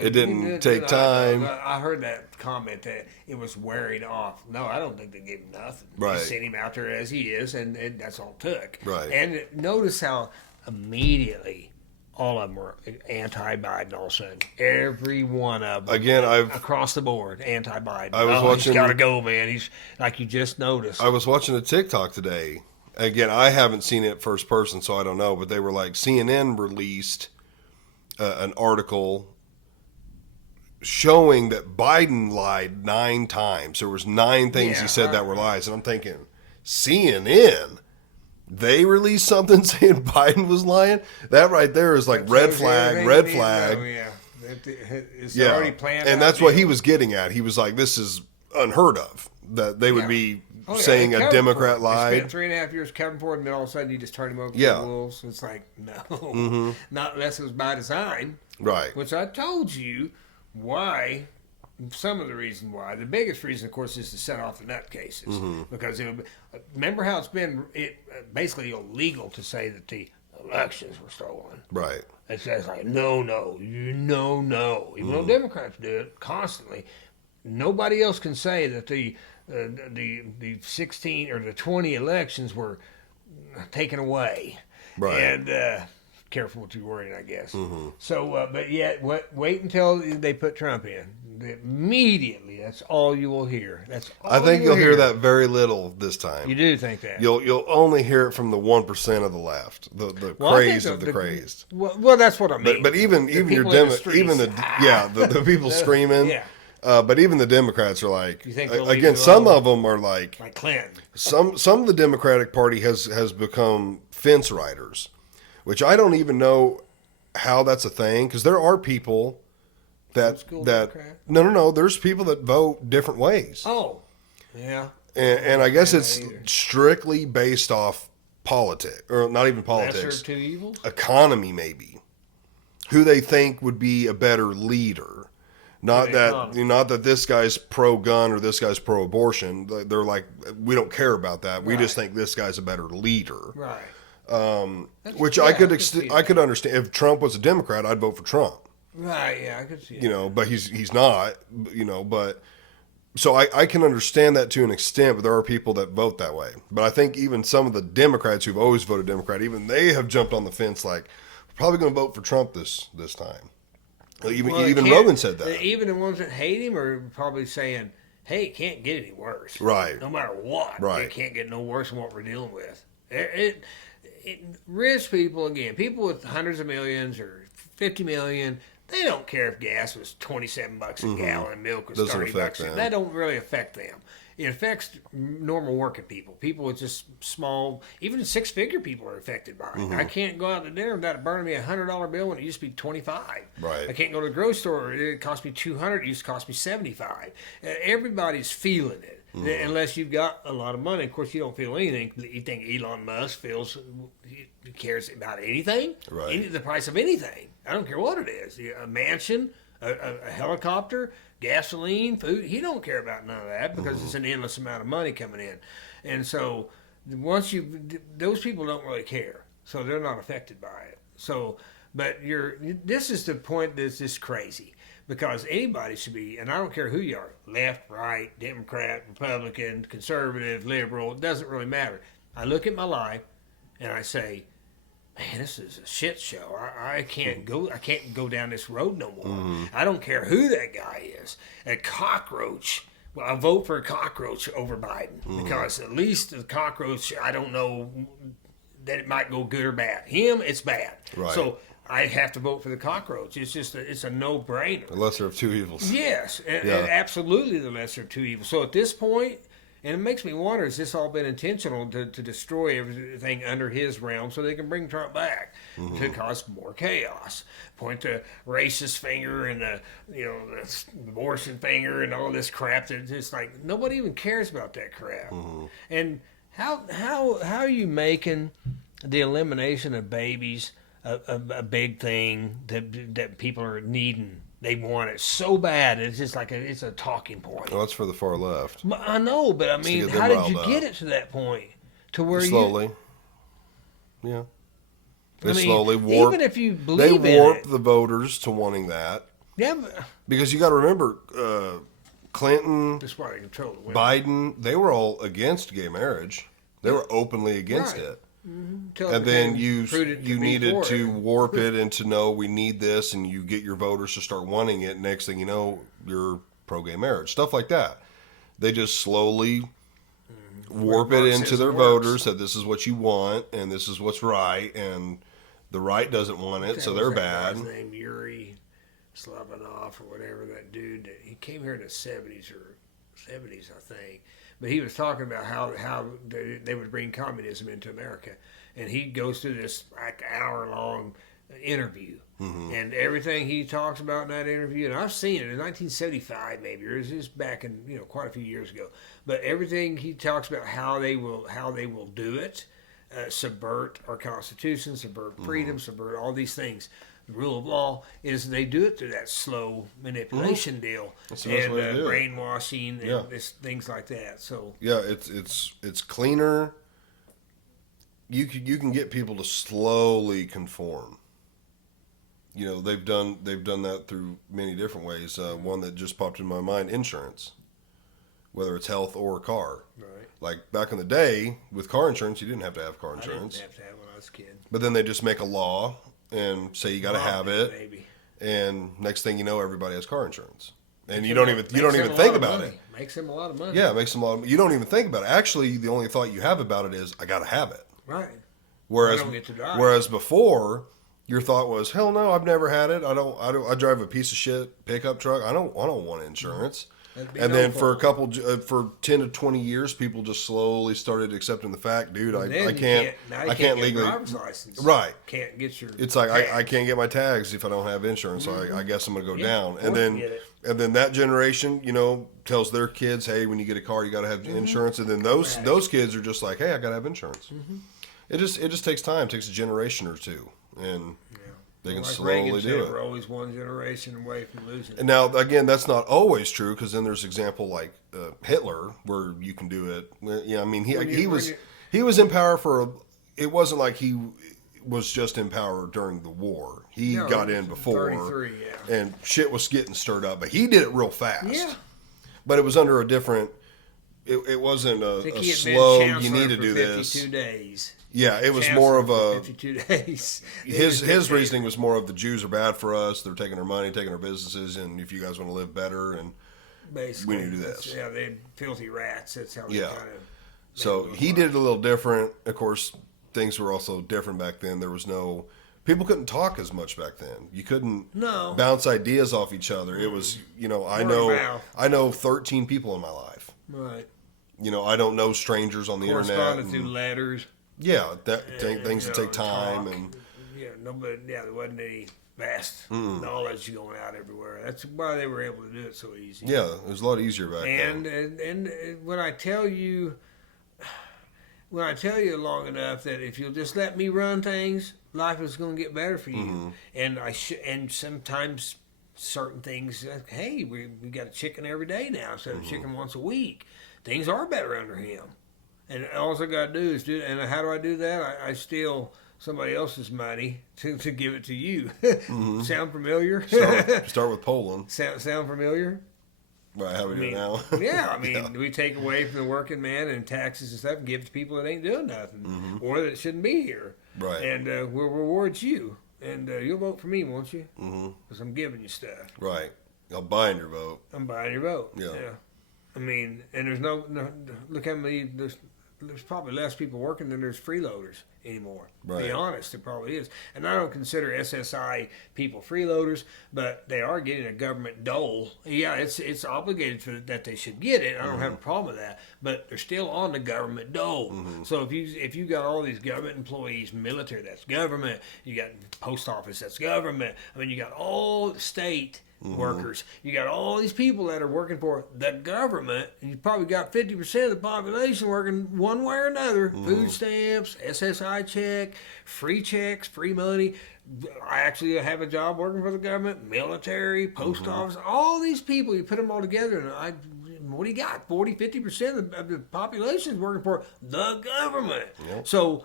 it didn't take time. I heard that comment that it was wearing off. No, I don't think they gave him nothing. Right. They sent him out there as he is, and that's all it took. Right. And notice how immediately all of them were anti-Biden all of a sudden. Every one of them. Again, across the board, anti-Biden. I was watching. He's got to go, man. He's like you just noticed. I was watching a TikTok today. Again, I haven't seen it first person, so I don't know. But they were like, CNN released an article showing that Biden lied 9 times. There was 9 things he said that were lies. And I'm thinking, CNN, they released something saying Biden was lying? That right there is like red flag. Oh, yeah. It's already planned. And that's what he was getting at. He was like, this is unheard of, that they would be saying a Democrat lied. Spent 3.5 years covering for it, and then all of a sudden you just turn him over to the wolves. It's like, no, not unless it was by design. Right. Which I told you why. Some of the reason why. The biggest reason, of course, is to set off the nutcases. Because remember how it's been basically illegal to say that the elections were stolen. Right. It says like, no. Even though Democrats do it constantly, nobody else can say that the 16 or the 20 elections were taken away. Right. And careful what you're worrying, I guess. So, but yet, wait until they put Trump in. Immediately, that's all you will hear. That's all I think you'll hear that very little this time. You do think that? You'll only hear it from the 1% of the left, the crazed of the crazed. Well, that's what I mean. But even your the people screaming. Yeah. But even the Democrats are like, You think again, some of them are like Clinton. Some of the Democratic Party has become fence riders, which I don't even know how that's a thing, because there are people that no, there's people that vote different ways. Oh, yeah. And I guess it's strictly based off politics, or not even politics. Lesser two evils? Economy, maybe. Who they think would be a better leader. Not that this guy's pro-gun or this guy's pro-abortion. They're like, we don't care about that. We just think this guy's a better leader. Right. Which I could understand. If Trump was a Democrat, I'd vote for Trump. Right. Yeah, I could see. But he's not. But so I can understand that to an extent. But there are people that vote that way. But I think even some of the Democrats who've always voted Democrat, even they have jumped on the fence like, probably going to vote for Trump this time. Even Well, even it can't- Rogan said that. Even the ones that hate him are probably saying, "Hey, it can't get any worse. Right. No matter what, Right. it can't get no worse than what we're dealing with." Rich people, again, people with hundreds of millions or 50 million, they don't care if gas was $27 a gallon and milk was Doesn't 30 affect bucks. them. That don't really affect them. It affects normal working people with just small, even six-figure people are affected by it. I can't go out to dinner without burning me $100 bill when it used to be 25. Right. I can't go to the grocery store. It cost me 200. It used to cost me 75. Everybody's feeling it. Unless you've got a lot of money. Of course, you don't feel anything. You think Elon Musk he cares about anything? Right. The price of anything. I don't care what it is. A mansion, a helicopter, gasoline, food. He don't care about none of that because it's an endless amount of money coming in. And so those people don't really care. So they're not affected by it. So, but this is the point that's just crazy. Because anybody should be, and I don't care who you are, left, right, Democrat, Republican, conservative, liberal, it doesn't really matter. I look at my life and I say, man, this is a shit show. I can't go down this road no more. I don't care who that guy is. A cockroach. Well, I vote for a cockroach over Biden because at least the cockroach, I don't know that it might go good or bad. Him, it's bad. Right. So I have to vote for the cockroach. It's just it's a no-brainer. The lesser of two evils. Yes, and Yeah. absolutely the lesser of two evils. So at this point, and it makes me wonder, has this all been intentional to destroy everything under his realm so they can bring Trump back to cause more chaos? Point the racist finger and the abortion finger and all this crap that just like nobody even cares about that crap. And how are you making the elimination of babies a big thing that people are needing? They want it so bad. It's just like it's a talking point. Well, that's for the far left. I know, but I mean, get them how did riled you up. get it to that point? To where Slowly. Yeah. They I mean, slowly warp. even if you They believe in warp it, the voters to wanting that. yeah, but Because you got to remember, Clinton, that's why they control the women. Biden, they were all against gay marriage. They were openly against Right. it. Until it And then became prudent to you be needed for to it. warp it into no, we need this, and you get your voters to start wanting it. Next thing you know, you're pro-gay marriage, stuff like that. They just slowly warp it into their Marxism voters works. that this is what you want and this is what's right, and the right doesn't want it, so What they're was that bad. guy's name Yuri Slavanov or whatever, that dude. He came here in the 70s, I think. But he was talking about how they would bring communism into America, and he goes through this like hour-long interview, and everything he talks about in that interview, and I've seen it in 1975, maybe, or it was back in quite a few years ago. But everything he talks about how they will do it, subvert our Constitution, subvert freedom, subvert all these things. The rule of law is they do it through that slow manipulation deal That's the best and way to do it. brainwashing and Yeah. things like that. So Yeah, it's cleaner. You can get people to slowly conform. They've done that through many different ways. One that just popped in my mind: insurance, whether it's health or car. right, Like back in the day with car insurance, you didn't have to have car I didn't insurance, have to have when I was a kid. but then they just make a law and say you got to have it, Maybe. and next thing you know, everybody has car insurance, and you Makes don't them even a think lot of about money. it. Makes them a lot of money. Yeah, it makes them a lot. You don't even think about it. Actually, the only thought you have about it is I got to have it. Right. Whereas, I don't get to drive. whereas before, your thought was, hell no, I've never had it. I drive a piece of shit pickup truck. I don't want insurance. That'd be And no then for a problem. couple, for 10 to 20 years, people just slowly started accepting the fact, dude, And then I you can't, now you I can't can't get a legally. driver's license. Right. Can't get your. It's like I tag. can't get my tags if I don't have insurance, so I guess I'm gonna go Yeah, down. or And then get it. that generation, tells their kids, hey, when you get a car, you got to have insurance. And then Correct. those kids are just like, hey, I got to have insurance. It just takes time. It takes a generation or two, and they can Like slowly Reagan said, do it. we're always one generation away from losing. And now, again, that's not always true because then there's example like Hitler where you can do it. Yeah, I mean he was in power for. It wasn't like he was just in power during the war. He No, got it in was before, 33, yeah. and shit was getting stirred up. But he did it real fast. Yeah. But it was under a different it wasn't I think a he had been slow. You chancellor need to for do 52 this. days. Yeah, it was Chancellor more of for a 52 days. his reasoning was more of the Jews are bad for us. They're taking our money, taking our businesses, and if you guys want to live better, and Basically, we need to do this. Yeah, they're filthy rats. That's how they Yeah. kind of. So he did it a little different. Of course, things were also different back then. There was no people couldn't talk as much back then. You couldn't No. bounce ideas off each other. It was I Word of know mouth. I know 13 people in my life. Right. I don't know strangers on the internet. Corresponded through and- letters. yeah, things that you know, take time talk. and Yeah, nobody. Yeah, there wasn't any vast knowledge going out everywhere. That's why they were able to do it so easy. yeah, it was a lot easier back And then. and when I tell you long enough that if you'll just let me run things, life is going to get better for you. And and sometimes certain things, like, hey, we got a chicken every day now instead of chicken once a week. Things are better under him. And all I got to do is do. And how do I do that? I steal somebody else's money to give it to you. Sound familiar? Start with Poland. sound familiar? Right, how we do it now? Yeah, I mean, we take away from the working man and taxes and stuff and give it to people that ain't doing nothing or that shouldn't be here. Right. And we'll reward you. And you'll vote for me, won't you? Because I'm giving you stuff. Right. I'll bind your vote. I'm buying your vote. Yeah. I mean, and there's no look how many, there's probably less people working than there's freeloaders anymore. To Right. be honest, it probably is. And I don't consider SSI people freeloaders, but they are getting a government dole. Yeah, it's obligated for that they should get it. I don't have a problem with that, but they're still on the government dole. So if you got all these government employees, military, that's government. You got post office, that's government. I mean, you got all state workers. You got all these people that are working for the government, and you probably got 50% of the population working one way or another. Food stamps, SSI check, free checks, free money. I actually have a job working for the government, military, post office. All these people, you put them all together, and what do you got? 40-50% of the population is working for the government. Yep. So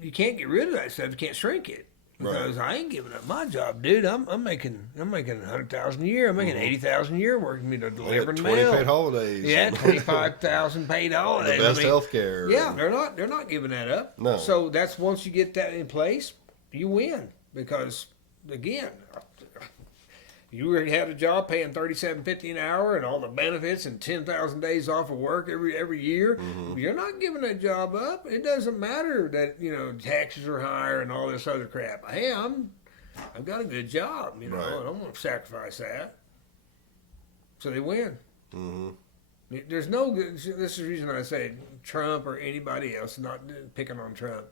you can't get rid of that stuff. You can't shrink it. Because I ain't giving up my job, dude. I'm making $100,000 a year. I'm making $80,000 a year working me to delivering 20 mail. paid holidays. Yeah, 25,000 paid holidays. The best health care. Yeah, they're not giving that up. No. So that's once you get that in place, you win because again, you already had a job paying $37.50 an hour and all the benefits and 10,000 days off of work every year. You're not giving that job up. It doesn't matter that taxes are higher and all this other crap. Hey, I've got a good job. Right. I don't want to sacrifice that. So they win. There's no. This is the reason I say Trump or anybody else. Not picking on Trump.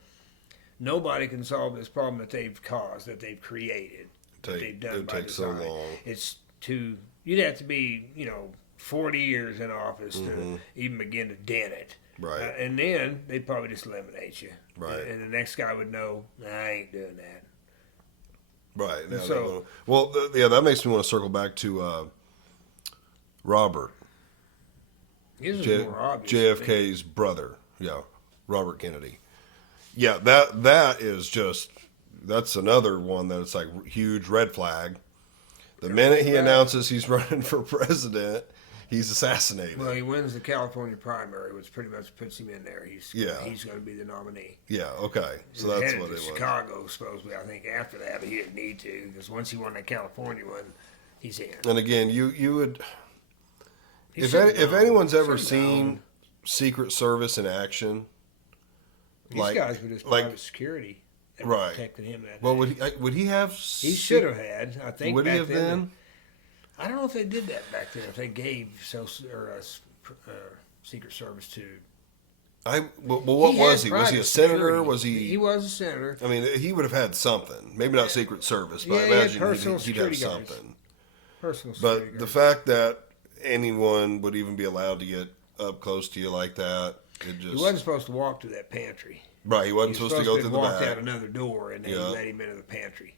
Nobody can solve this problem that they've caused, that they've created. They've done It by takes so design. long. It's you'd have to be 40 years in office to even begin to dent it. Right. And then they'd probably just eliminate you. Right. And the next guy would know, I ain't doing that. Right. Yeah, So- that makes me want to circle back to Robert, His is more obvious. JFK's brother. Yeah, Robert Kennedy. Yeah, that is just that's another one that it's like huge red flag. The minute he flag. announces he's running for president, he's assassinated. Well, he wins the California primary, which pretty much puts him in there. He's going to be the nominee. Yeah. Okay. So He was that's headed what to it was. Chicago, supposedly, I think, after that, but he didn't need to because once he won that California one, he's in. And again, you would He if should've if known. anyone's ever Should've seen known. Secret Service in action, These guys were just private security that right. protected him that well, day. would he have? He should have had. I think Would he back have then. been? I don't know if they did that back then. If they gave Secret Service to. Well, what He was had he? Was he a private senator? security. Was he? He was a senator. I mean, he would have had something. Maybe not Secret Service, but Yeah, I he had imagine personal he'd have security guards. something. Personal security. But the guard. fact that anyone would even be allowed to get up close to you like that, it just He wasn't supposed to walk to that pantry. right. He He wasn't was supposed to go have through the walked back. out another door and they Yeah. let him into the pantry.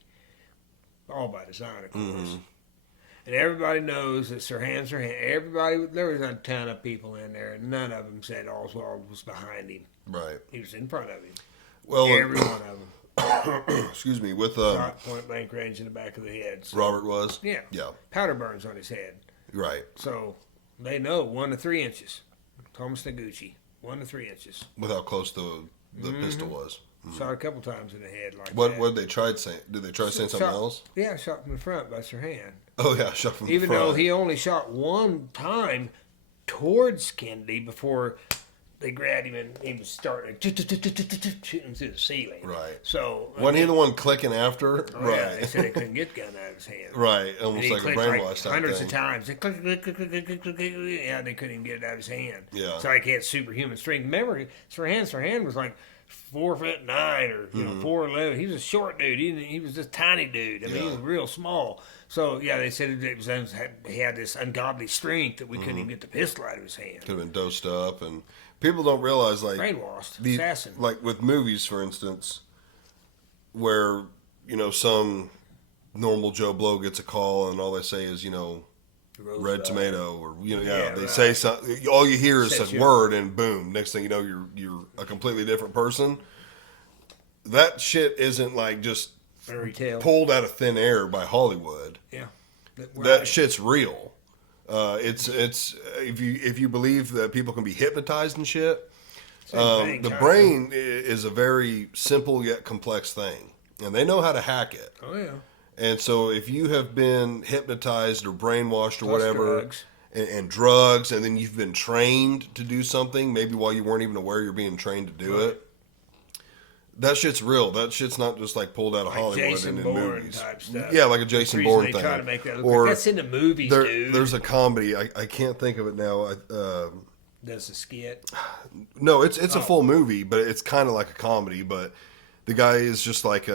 All by design, of course. Mm-hmm. And everybody knows that Sirhan, everybody, there was a ton of people in there, and none of them said Oswald was behind him. Right. He was in front of him. Well, Every one of them. excuse me. With Shot point blank range in the back of the head. So, Robert was. Yeah. Yeah. Powder burns on his head. Right. So they know 1 to 3 inches. Thomas Noguchi, 1 to 3 inches. With how close the pistol was. Shot a couple times in the head like What that. what they tried saying? Did they try saying something Shot- else? Yeah, shot from the front by Sirhan. Oh yeah, shot from Even the front. though he only shot one time towards Kennedy before they grabbed him and he was starting shooting through the ceiling. Right. So Wasn't he the one clicking after? Oh, right. yeah, they said they couldn't get the gun out of his hand. Right. And Almost he like a clicked brainwash type hundreds thing. of times. They click, click, click, click, click, click, click, click. Yeah, they couldn't even get it out of his hand. Yeah. So he had superhuman strength. Remember, Sirhan was like 4'9" or Mm-hmm. 4'11". He was a short dude. He was this tiny dude. I mean, he was real small. So yeah, they said he had this ungodly strength that we couldn't Mm-hmm. even get the pistol out of his hand. Could have been dosed up, and people don't realize like Brainwashed, the assassin. like with movies, for instance, where some normal Joe Blow gets a call and all they say is red tomato or Yeah, they right. say something. All you hear is Sets a you word, and boom, next thing you know you're a completely different person. That shit isn't like just Fairy tale. pulled out of thin air by Hollywood. Yeah. That shit's real. It's if you believe that people can be hypnotized and shit. Same thing, The kinda. brain is a very simple yet complex thing, and they know how to hack it. Oh yeah. And so, if you have been hypnotized or brainwashed or Plus whatever, drugs. and drugs, and then you've been trained to do something, maybe while you weren't even aware you're being trained to do Right. it. That shit's real. That shit's not just like pulled out of Like Hollywood Jason and in Bourne movies. type stuff. Yeah, like a That's Jason the reason Bourne they thing. try to make that look Or like that's in the movies, dude. there's a comedy. I can't think of it now. Does the skit? No, it's a full movie, but it's kind of like a comedy. But the guy is just like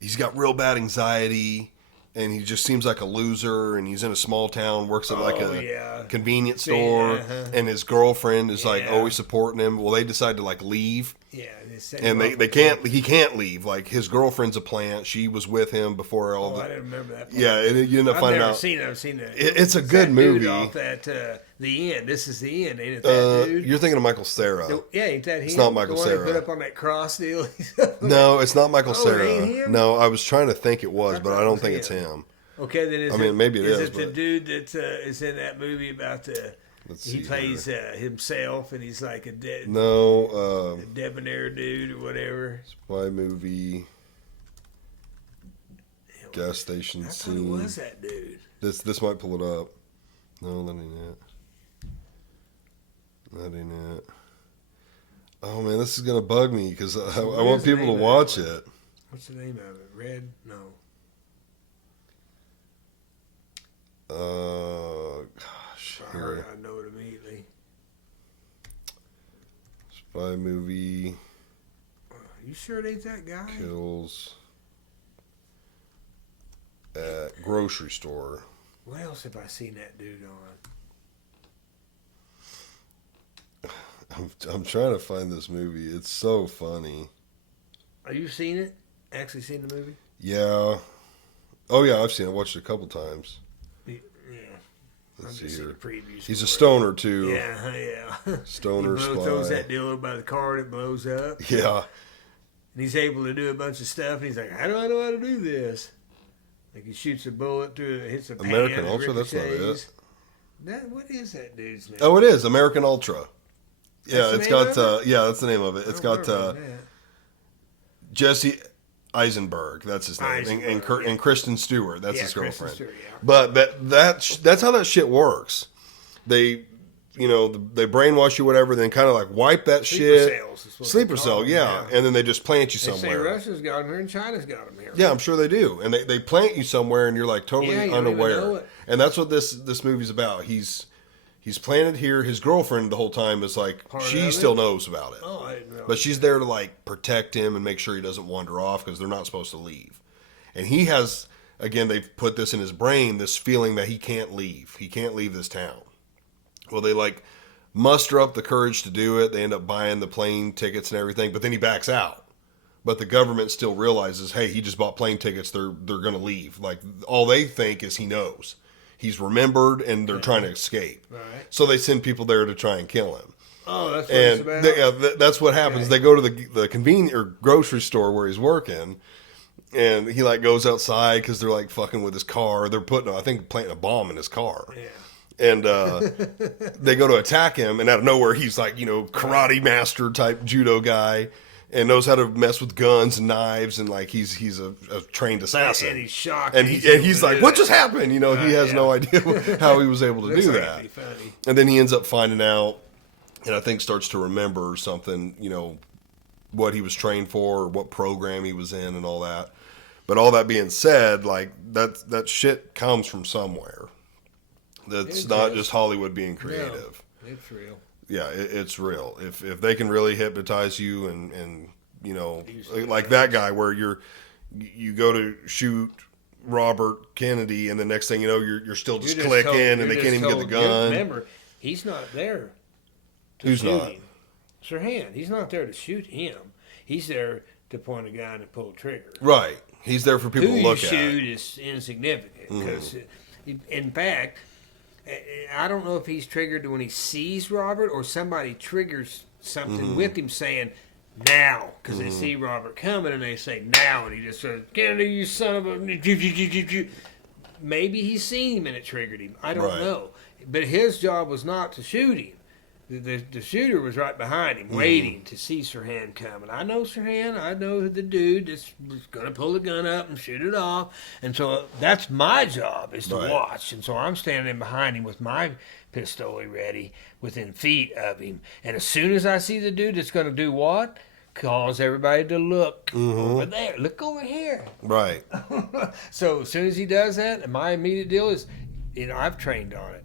he's got real bad anxiety, and he just seems like a loser. And he's in a small town, works at like a yeah. convenience store, and his girlfriend is like Yeah. always supporting him. Well, they decide to like leave, Yeah, set and him up. they can't. He can't leave. Like his girlfriend's a plant. She was with him before all Oh, the. I didn't remember that. Part. Yeah, and you end up I've finding never out. seen it. I've seen it. It's a good that movie. Dude off that the end. This is the end, ain't it? That dude. You're thinking of Michael Cera. Yeah, ain't that him? not Michael the one Cera. They put up on that cross deal. No, it's not Michael Oh, it Cera. ain't him? No, I was trying to think it was, I but thought I it don't was think it's him. him. Okay, then I mean, maybe it is, it the but- dude that is in that movie about the? Let's He see plays himself, and he's like a No, debonair dude or whatever. spy movie, gas station I thought it scene. was that dude. This might pull it up. No, that ain't it. That ain't it. Oh man, this is gonna bug me because I what want is the people to name of watch that one? it. What's the name of it? Red? No. Gosh, I heard. here, I know it immediately. spy movie You sure it ain't that guy? kills at grocery store. What else have I seen that dude on? I'm trying to find this movie. It's so funny. Have you seen it? Actually seen the movie? Yeah. Oh yeah, I've seen it. Watched it a couple times. Yeah. Let's I've see just seen here. the previews. He's a for it. stoner too. Yeah. Stoner he throws spy. that deal over by the car and it blows up. Yeah. And he's able to do a bunch of stuff. And he's like, how do I know how to do this? Like he shoots a bullet through it, hits a pan. American and Ultra. That's not ricochets. it. What is that dude's name? Oh, it is American Ultra. Yeah, That's the it's name got. of Yeah, that's the name of it. I It's don't got remember that. Jesse Eisenberg. That's his name, Eisenberg, yeah. and Kristen Stewart. That's Yeah, his Kristen girlfriend. Stewart, yeah. But that's how that shit works. They, they brainwash you, whatever, then kind of like wipe that Sleeper shit. cells is what Sleeper they call cell, them, yeah, and then they just plant you They say somewhere. Russia's got them here and China's got them here. Yeah, I'm sure they do, and they plant you somewhere, and you're like totally Yeah, you don't even know unaware. it. And that's what this movie's about. He's planted here. His girlfriend the whole time is like Part she of it? still knows about it, Oh, I didn't know. but she's there to like protect him and make sure he doesn't wander off because they're not supposed to leave. And he has, again, they've put this in his brain, this feeling that he can't leave. He can't leave this town. Well, they like muster up the courage to do it. They end up buying the plane tickets and everything, but then he backs out. But the government still realizes, hey, he just bought plane tickets. They're going to leave. Like all they think is he knows. He's remembered, and they're trying to escape. Right. So they send people there to try and kill him. Oh, that's what it's And about. that's what happens. Okay. They go to the convenience or grocery store where he's working, and he like goes outside because they're like fucking with his car. They're putting, I think, planting a bomb in his car. Yeah. And they go to attack him, and out of nowhere, he's like, karate master type judo guy, and knows how to mess with guns and knives, and like he's a trained assassin. And he's shocked. And he's like, "What just happened?" He has no idea how he was able to do like that. it'd be funny. And then he ends up finding out, and I think starts to remember something, what he was trained for, or what program he was in, and all that. But all that being said, like that shit comes from somewhere. That's not just Hollywood being creative. No, it's real. Yeah, it's real. If they can really hypnotize you, and like that guy where you go to shoot Robert Kennedy, and the next thing you know, you're still just clicking, and they can't even get the gun. Remember, he's not there to Who's shoot not? him. Sirhan, he's not there to shoot him. He's there to point a gun and pull a trigger. Right. He's there for people Who to look you at. shoot is insignificant because, in fact, I don't know if he's triggered when he sees Robert or somebody triggers something with him saying now because they see Robert coming and they say now, and he just says, "Kennedy, you son of a." Maybe he's seen him and it triggered him. I don't Right. know, but his job was not to shoot him. The shooter was right behind him, waiting to see Sirhan coming. I know Sirhan. I know the dude that's going to pull the gun up and shoot it off. And so that's my job, is to Right. watch. And so I'm standing behind him with my pistol ready within feet of him. And as soon as I see the dude that's going to do what? Cause everybody to look over there. Look over here. Right. So as soon as he does that, my immediate deal is, I've trained on it.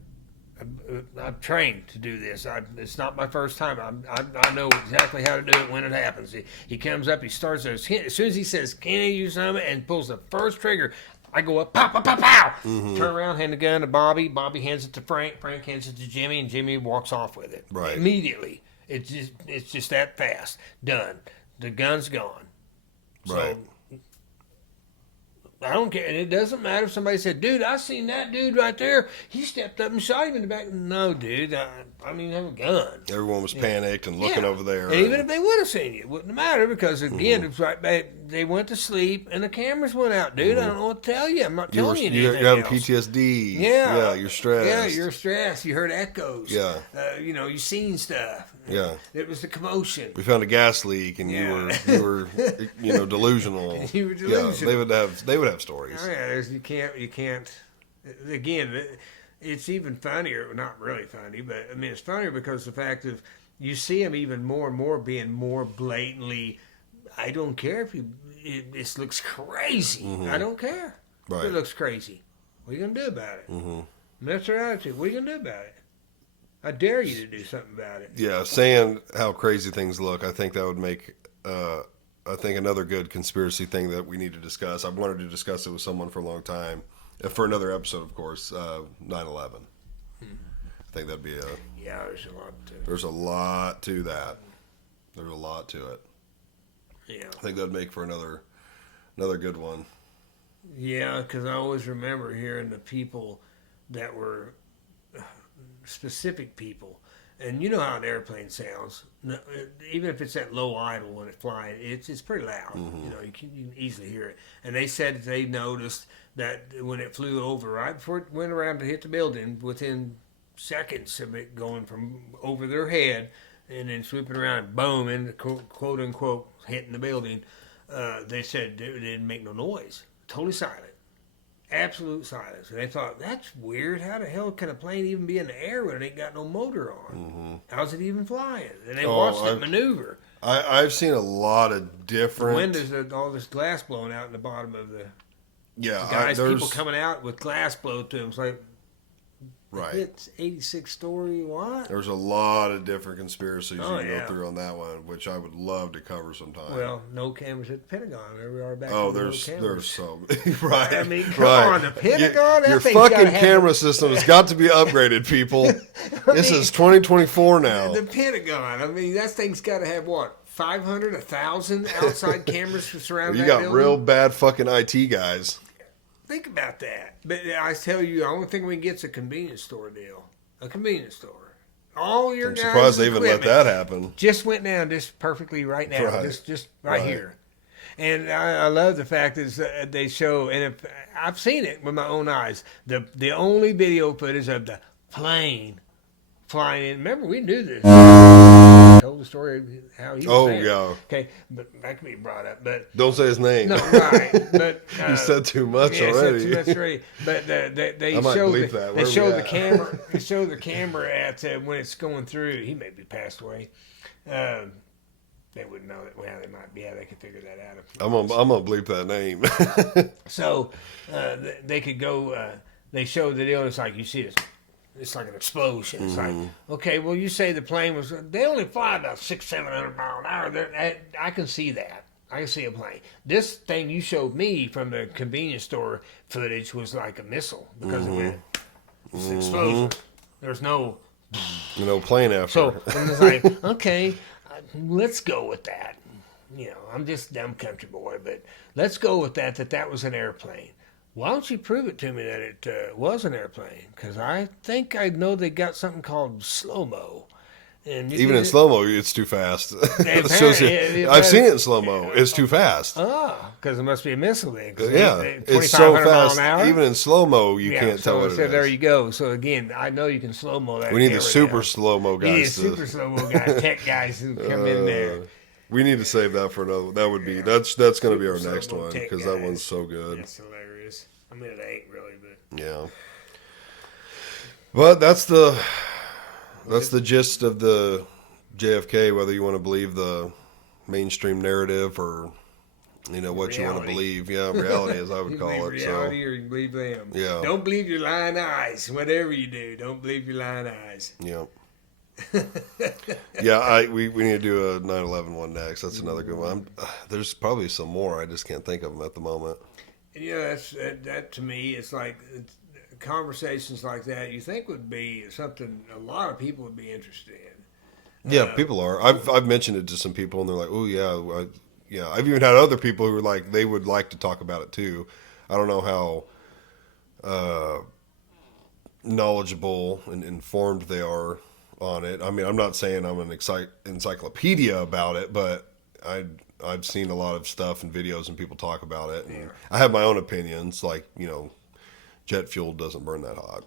I'm trained to do this. It's not my first time. I know exactly how to do it when it happens. He comes up, he starts there. As soon as he says, "Can I use something?" and pulls the first trigger, I go up, pow, pow, pow, pow. Turn around, hand the gun to Bobby. Bobby hands it to Frank. Frank hands it to Jimmy, and Jimmy walks off with it. Right. Immediately. It's just that fast. Done. The gun's gone. So, Right. I don't care. And it doesn't matter if somebody said, "Dude, I seen that dude right there. He stepped up and shot him in the back." No, dude. I don't even have a gun. Everyone was panicked and looking over there. And even if they would have seen you, it wouldn't matter because, again, it's right back. They went to sleep and the cameras went out, dude. I don't know what to tell you. I'm not telling you anything you have else. PTSD. Yeah. Yeah, you're stressed. Yeah, you're stressed. You heard echoes. Yeah. You seen stuff. Yeah. It was the commotion. We found a gas leak, and Yeah. you were delusional. You were delusional. Yeah, they would have stories. Oh, yeah, you can't. Again, it's even funnier. Not really funny, but I mean, it's funnier because the fact of you see him even more and more being more blatantly. I don't care if this looks crazy. I don't care. Right. If it looks crazy. What are you gonna do about it? And that's their attitude. What are you gonna do about it? I dare you to do something about it. Yeah, saying how crazy things look, I think that would make, another good conspiracy thing that we need to discuss. I've wanted to discuss it with someone for a long time, for another episode, of course, 9/11. I think that'd be Yeah, there's a lot to. there's a lot to that. There's a lot to it. Yeah. I think that'd make for another good one. Yeah, because I always remember hearing the people that were specific people. And you know how an airplane sounds. Even if it's at low idle when it's flying, it's pretty loud. You can easily hear it. And they said that they noticed that when it flew over, right before it went around to hit the building, within seconds of it going from over their head and then swooping around and boom, and quote unquote hitting the building, they said it didn't make no noise. Totally silent. Absolute silence. And they thought, that's weird. How the hell can a plane even be in the air when it ain't got no motor on? How's it even flying? And they watched it maneuver. I've seen a lot of different Windows, all this glass blowing out in the bottom of the Yeah, guys. there's People coming out with glass blown to them. It's like, right. it's 86 story. What? There's a lot of different conspiracies you can yeah. go through on that one, which I would love to cover sometime. Well, no cameras at the Pentagon. There we are back. Oh, to no there's cameras. so right. I mean, come right. on, the Pentagon. Your that thing's gotta fucking have camera system has got to be upgraded, people. This is 2024 now. The Pentagon. I mean, that thing's got to have what? 500, 1,000 outside cameras surrounding You that got building? real bad fucking IT guys. Think about that. But I tell you, the only thing we can get is a convenience store deal. A convenience store. All your I'm guys' surprised they even let equipment that happen. just went down just perfectly right now. Right. Just right Right. here. And I love the fact is that they show, and if I've seen it with my own eyes, the only video footage of the plane flying in. Remember, we knew this. Told the story of how he was Oh, there. yeah. Okay, but that can be brought up. But Don't say his name. no, right. But You said too much yeah, already. said too much already. But they I might show bleep the, that. they Where show we the at? camera. They show the camera at when it's going through. He may be passed away. They wouldn't know it. Well, they might be. Yeah, they could figure that out. I'm gonna bleep that name. So they could go. They showed the deal. It's like you see this. It's like an explosion. It's like, okay, well, you say the plane was. They only fly about 600-700 miles an hour. I can see that. I can see a plane. This thing you showed me from the convenience store footage was like a missile because it went. It's an explosion. There's no. Plane after. So I'm just like, okay, let's go with that. I'm just a dumb country boy, but let's go with that. That was an airplane. Why don't you prove it to me that it was an airplane? Because I think I know they got something called slow-mo. And Even in slow mo, it's too fast. It shows you- apparently, I've seen it in slow mo. It's too fast. because it must be a missile then. 'Cause Yeah, it's so 2,500 mile fast. an hour? Even in slow mo, you can't so, tell what it so is. there you go. So again, I know you can slow-mo that. We need the camera super down. slow mo You need guys. super slow-mo guys, tech guys who come in there. We need to save that for another. That would be that's going to be our Super next slow-mo one tech because that guys. one's so good. That's hilarious. I mean, it ain't really, but Yeah. But that's the gist of the JFK. Whether you want to believe the mainstream narrative or what you want to Reality. believe. Yeah, reality as I would you call believe it. reality or you believe them. Yeah. Don't believe your lying eyes. Whatever you do, don't believe your lying eyes. So yeah. We need to do a 9/11 one next. That's another good one. There's probably some more. I just can't think of them at the moment. And, that to me, it's like conversations like that. You think would be something a lot of people would be interested in. Yeah, people are. I've mentioned it to some people, and they're like, "Oh yeah, I've even had other people who were like, they would like to talk about it too. I don't know how knowledgeable and informed they are on it. I mean, I'm not saying I'm an encyclopedia about it, but I've seen a lot of stuff and videos and people talk about it, and I have my own opinions. Like jet fuel doesn't burn that hot.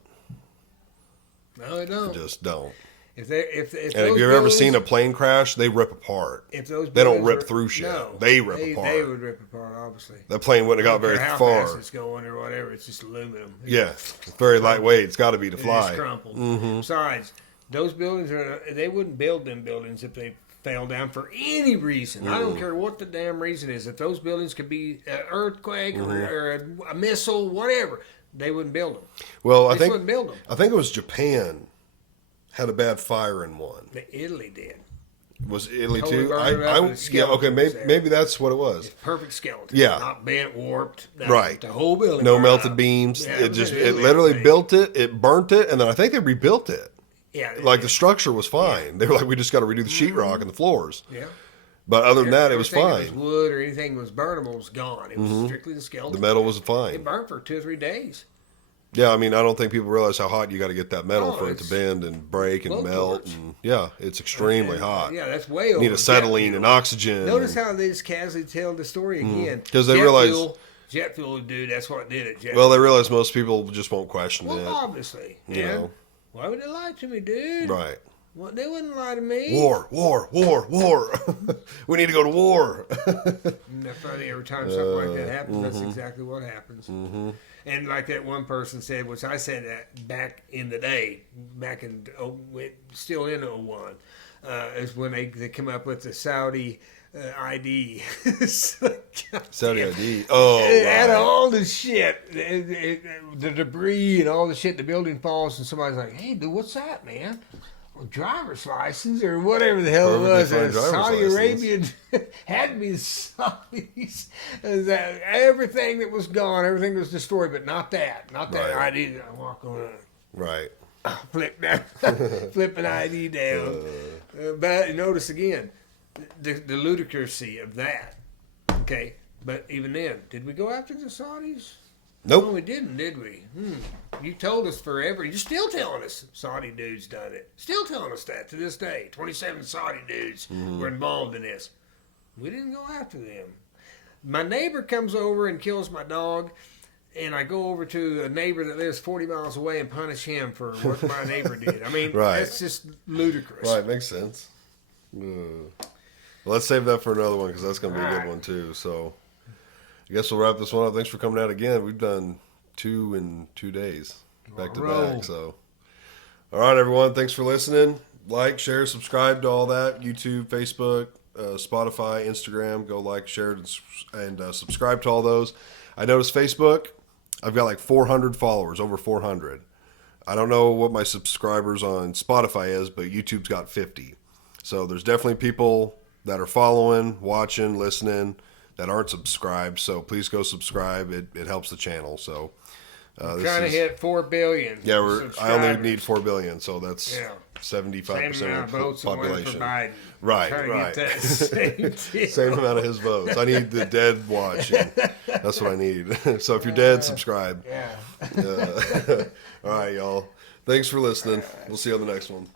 No, I don't. It just don't. If And those if you've ever buildings- seen a plane crash, they rip apart. if those They don't buildings rip were- through shit. No, They rip apart. They would rip apart, obviously. That plane wouldn't have got very I don't care far. how fast it's going or whatever. It's just aluminum. Yeah, it's very lightweight. It's got to be to It is fly. crumpled. Mm-hmm. Besides, those buildings they wouldn't build them buildings if they fell down for any reason. I don't care what the damn reason is. If those buildings could be an earthquake or a missile, whatever, they wouldn't build them. Well, They wouldn't build them. I think it was Japan had a bad fire in one. Italy did. Was Italy Totally too? burned it up and the Yeah, okay, skeleton was there. maybe that's what it was. Perfect skeleton. Yeah. Not bent, warped. No, Right. The whole building. No burned melted up. beams. Yeah, it was just in it Italy, literally I think. built it. It burnt it, and then I think they rebuilt it. Yeah. Like the structure was fine. They were like, we just got to redo the sheetrock and the floors. Yeah. But other than that, it was Everything that fine. was wood or anything that was burnable was gone. It was strictly the skeleton. The metal was It fine. burned for 2 or 3 days. Yeah, I mean, I don't think people realize how hot you got to get that metal Oh, for it to it's bend and break and melt. blowtorch. And yeah, it's extremely hot. Yeah, that's way over. Need acetylene and oxygen. Notice how they just casually tell the story again. 'Cause they Jet realize- fuel, jet fuel, dude. That's what did it. Jet Well, they fuel. realize most people just won't question Well, it. obviously. You And know. why would they lie to me, dude? Right. Well, they wouldn't lie to me. War. We need to go to war. Isn't that funny? Every time something like that happens, that's exactly what happens. And like that one person said, which I said that back in the day, still in '01, is when they come up with the Saudi ID. Saudi ID. Oh, It had right. all the shit, the debris and all the shit. The building falls, and somebody's like, "Hey, dude, what's that, man?" Well, driver's license or whatever the hell Perfectly it was. fine driver's Saudi license. Arabian had to be the Saudis. Everything that was gone, everything was destroyed, but not that. Not that Right. ID. I walk on Right. flip down, flip an ID down. But notice again the ludicrousy of that. Okay, but even then, did we go after the Saudis? No, Nope. we didn't, did we? You told us forever. You're still telling us Saudi dudes done it. Still telling us that to this day. 27 Saudi dudes were involved in this. We didn't go after them. My neighbor comes over and kills my dog. and I go over to a neighbor that lives 40 miles away and punish him for what my neighbor did. I mean, Right. that's just ludicrous. Right, makes sense. Well, let's save that for another one because that's going to be a good Alright. one too. So I guess we'll wrap this one up. Thanks for coming out again. We've done 2 in 2 days, back to Roll. back. So, all right, everyone. Thanks for listening. Like, share, subscribe to all that. YouTube, Facebook, Spotify, Instagram. Go like, share, and subscribe to all those. I noticed Facebook, I've got like 400 followers, over 400. I don't know what my subscribers on Spotify is, but YouTube's got 50. So there's definitely people that are following, watching, listening that aren't subscribed. So please go subscribe. It helps the channel. So Trying to hit 4 billion. yeah, I only subscribers. need 4 billion. So that's Yeah. 75% Same amount of of the votes that went for population. Biden. Right, Trying to right. get that same deal. Same amount of his votes. I need the dead watching. That's what I need. So if you're dead, subscribe. Yeah. All right, y'all. Thanks for listening. We'll see you on the next one.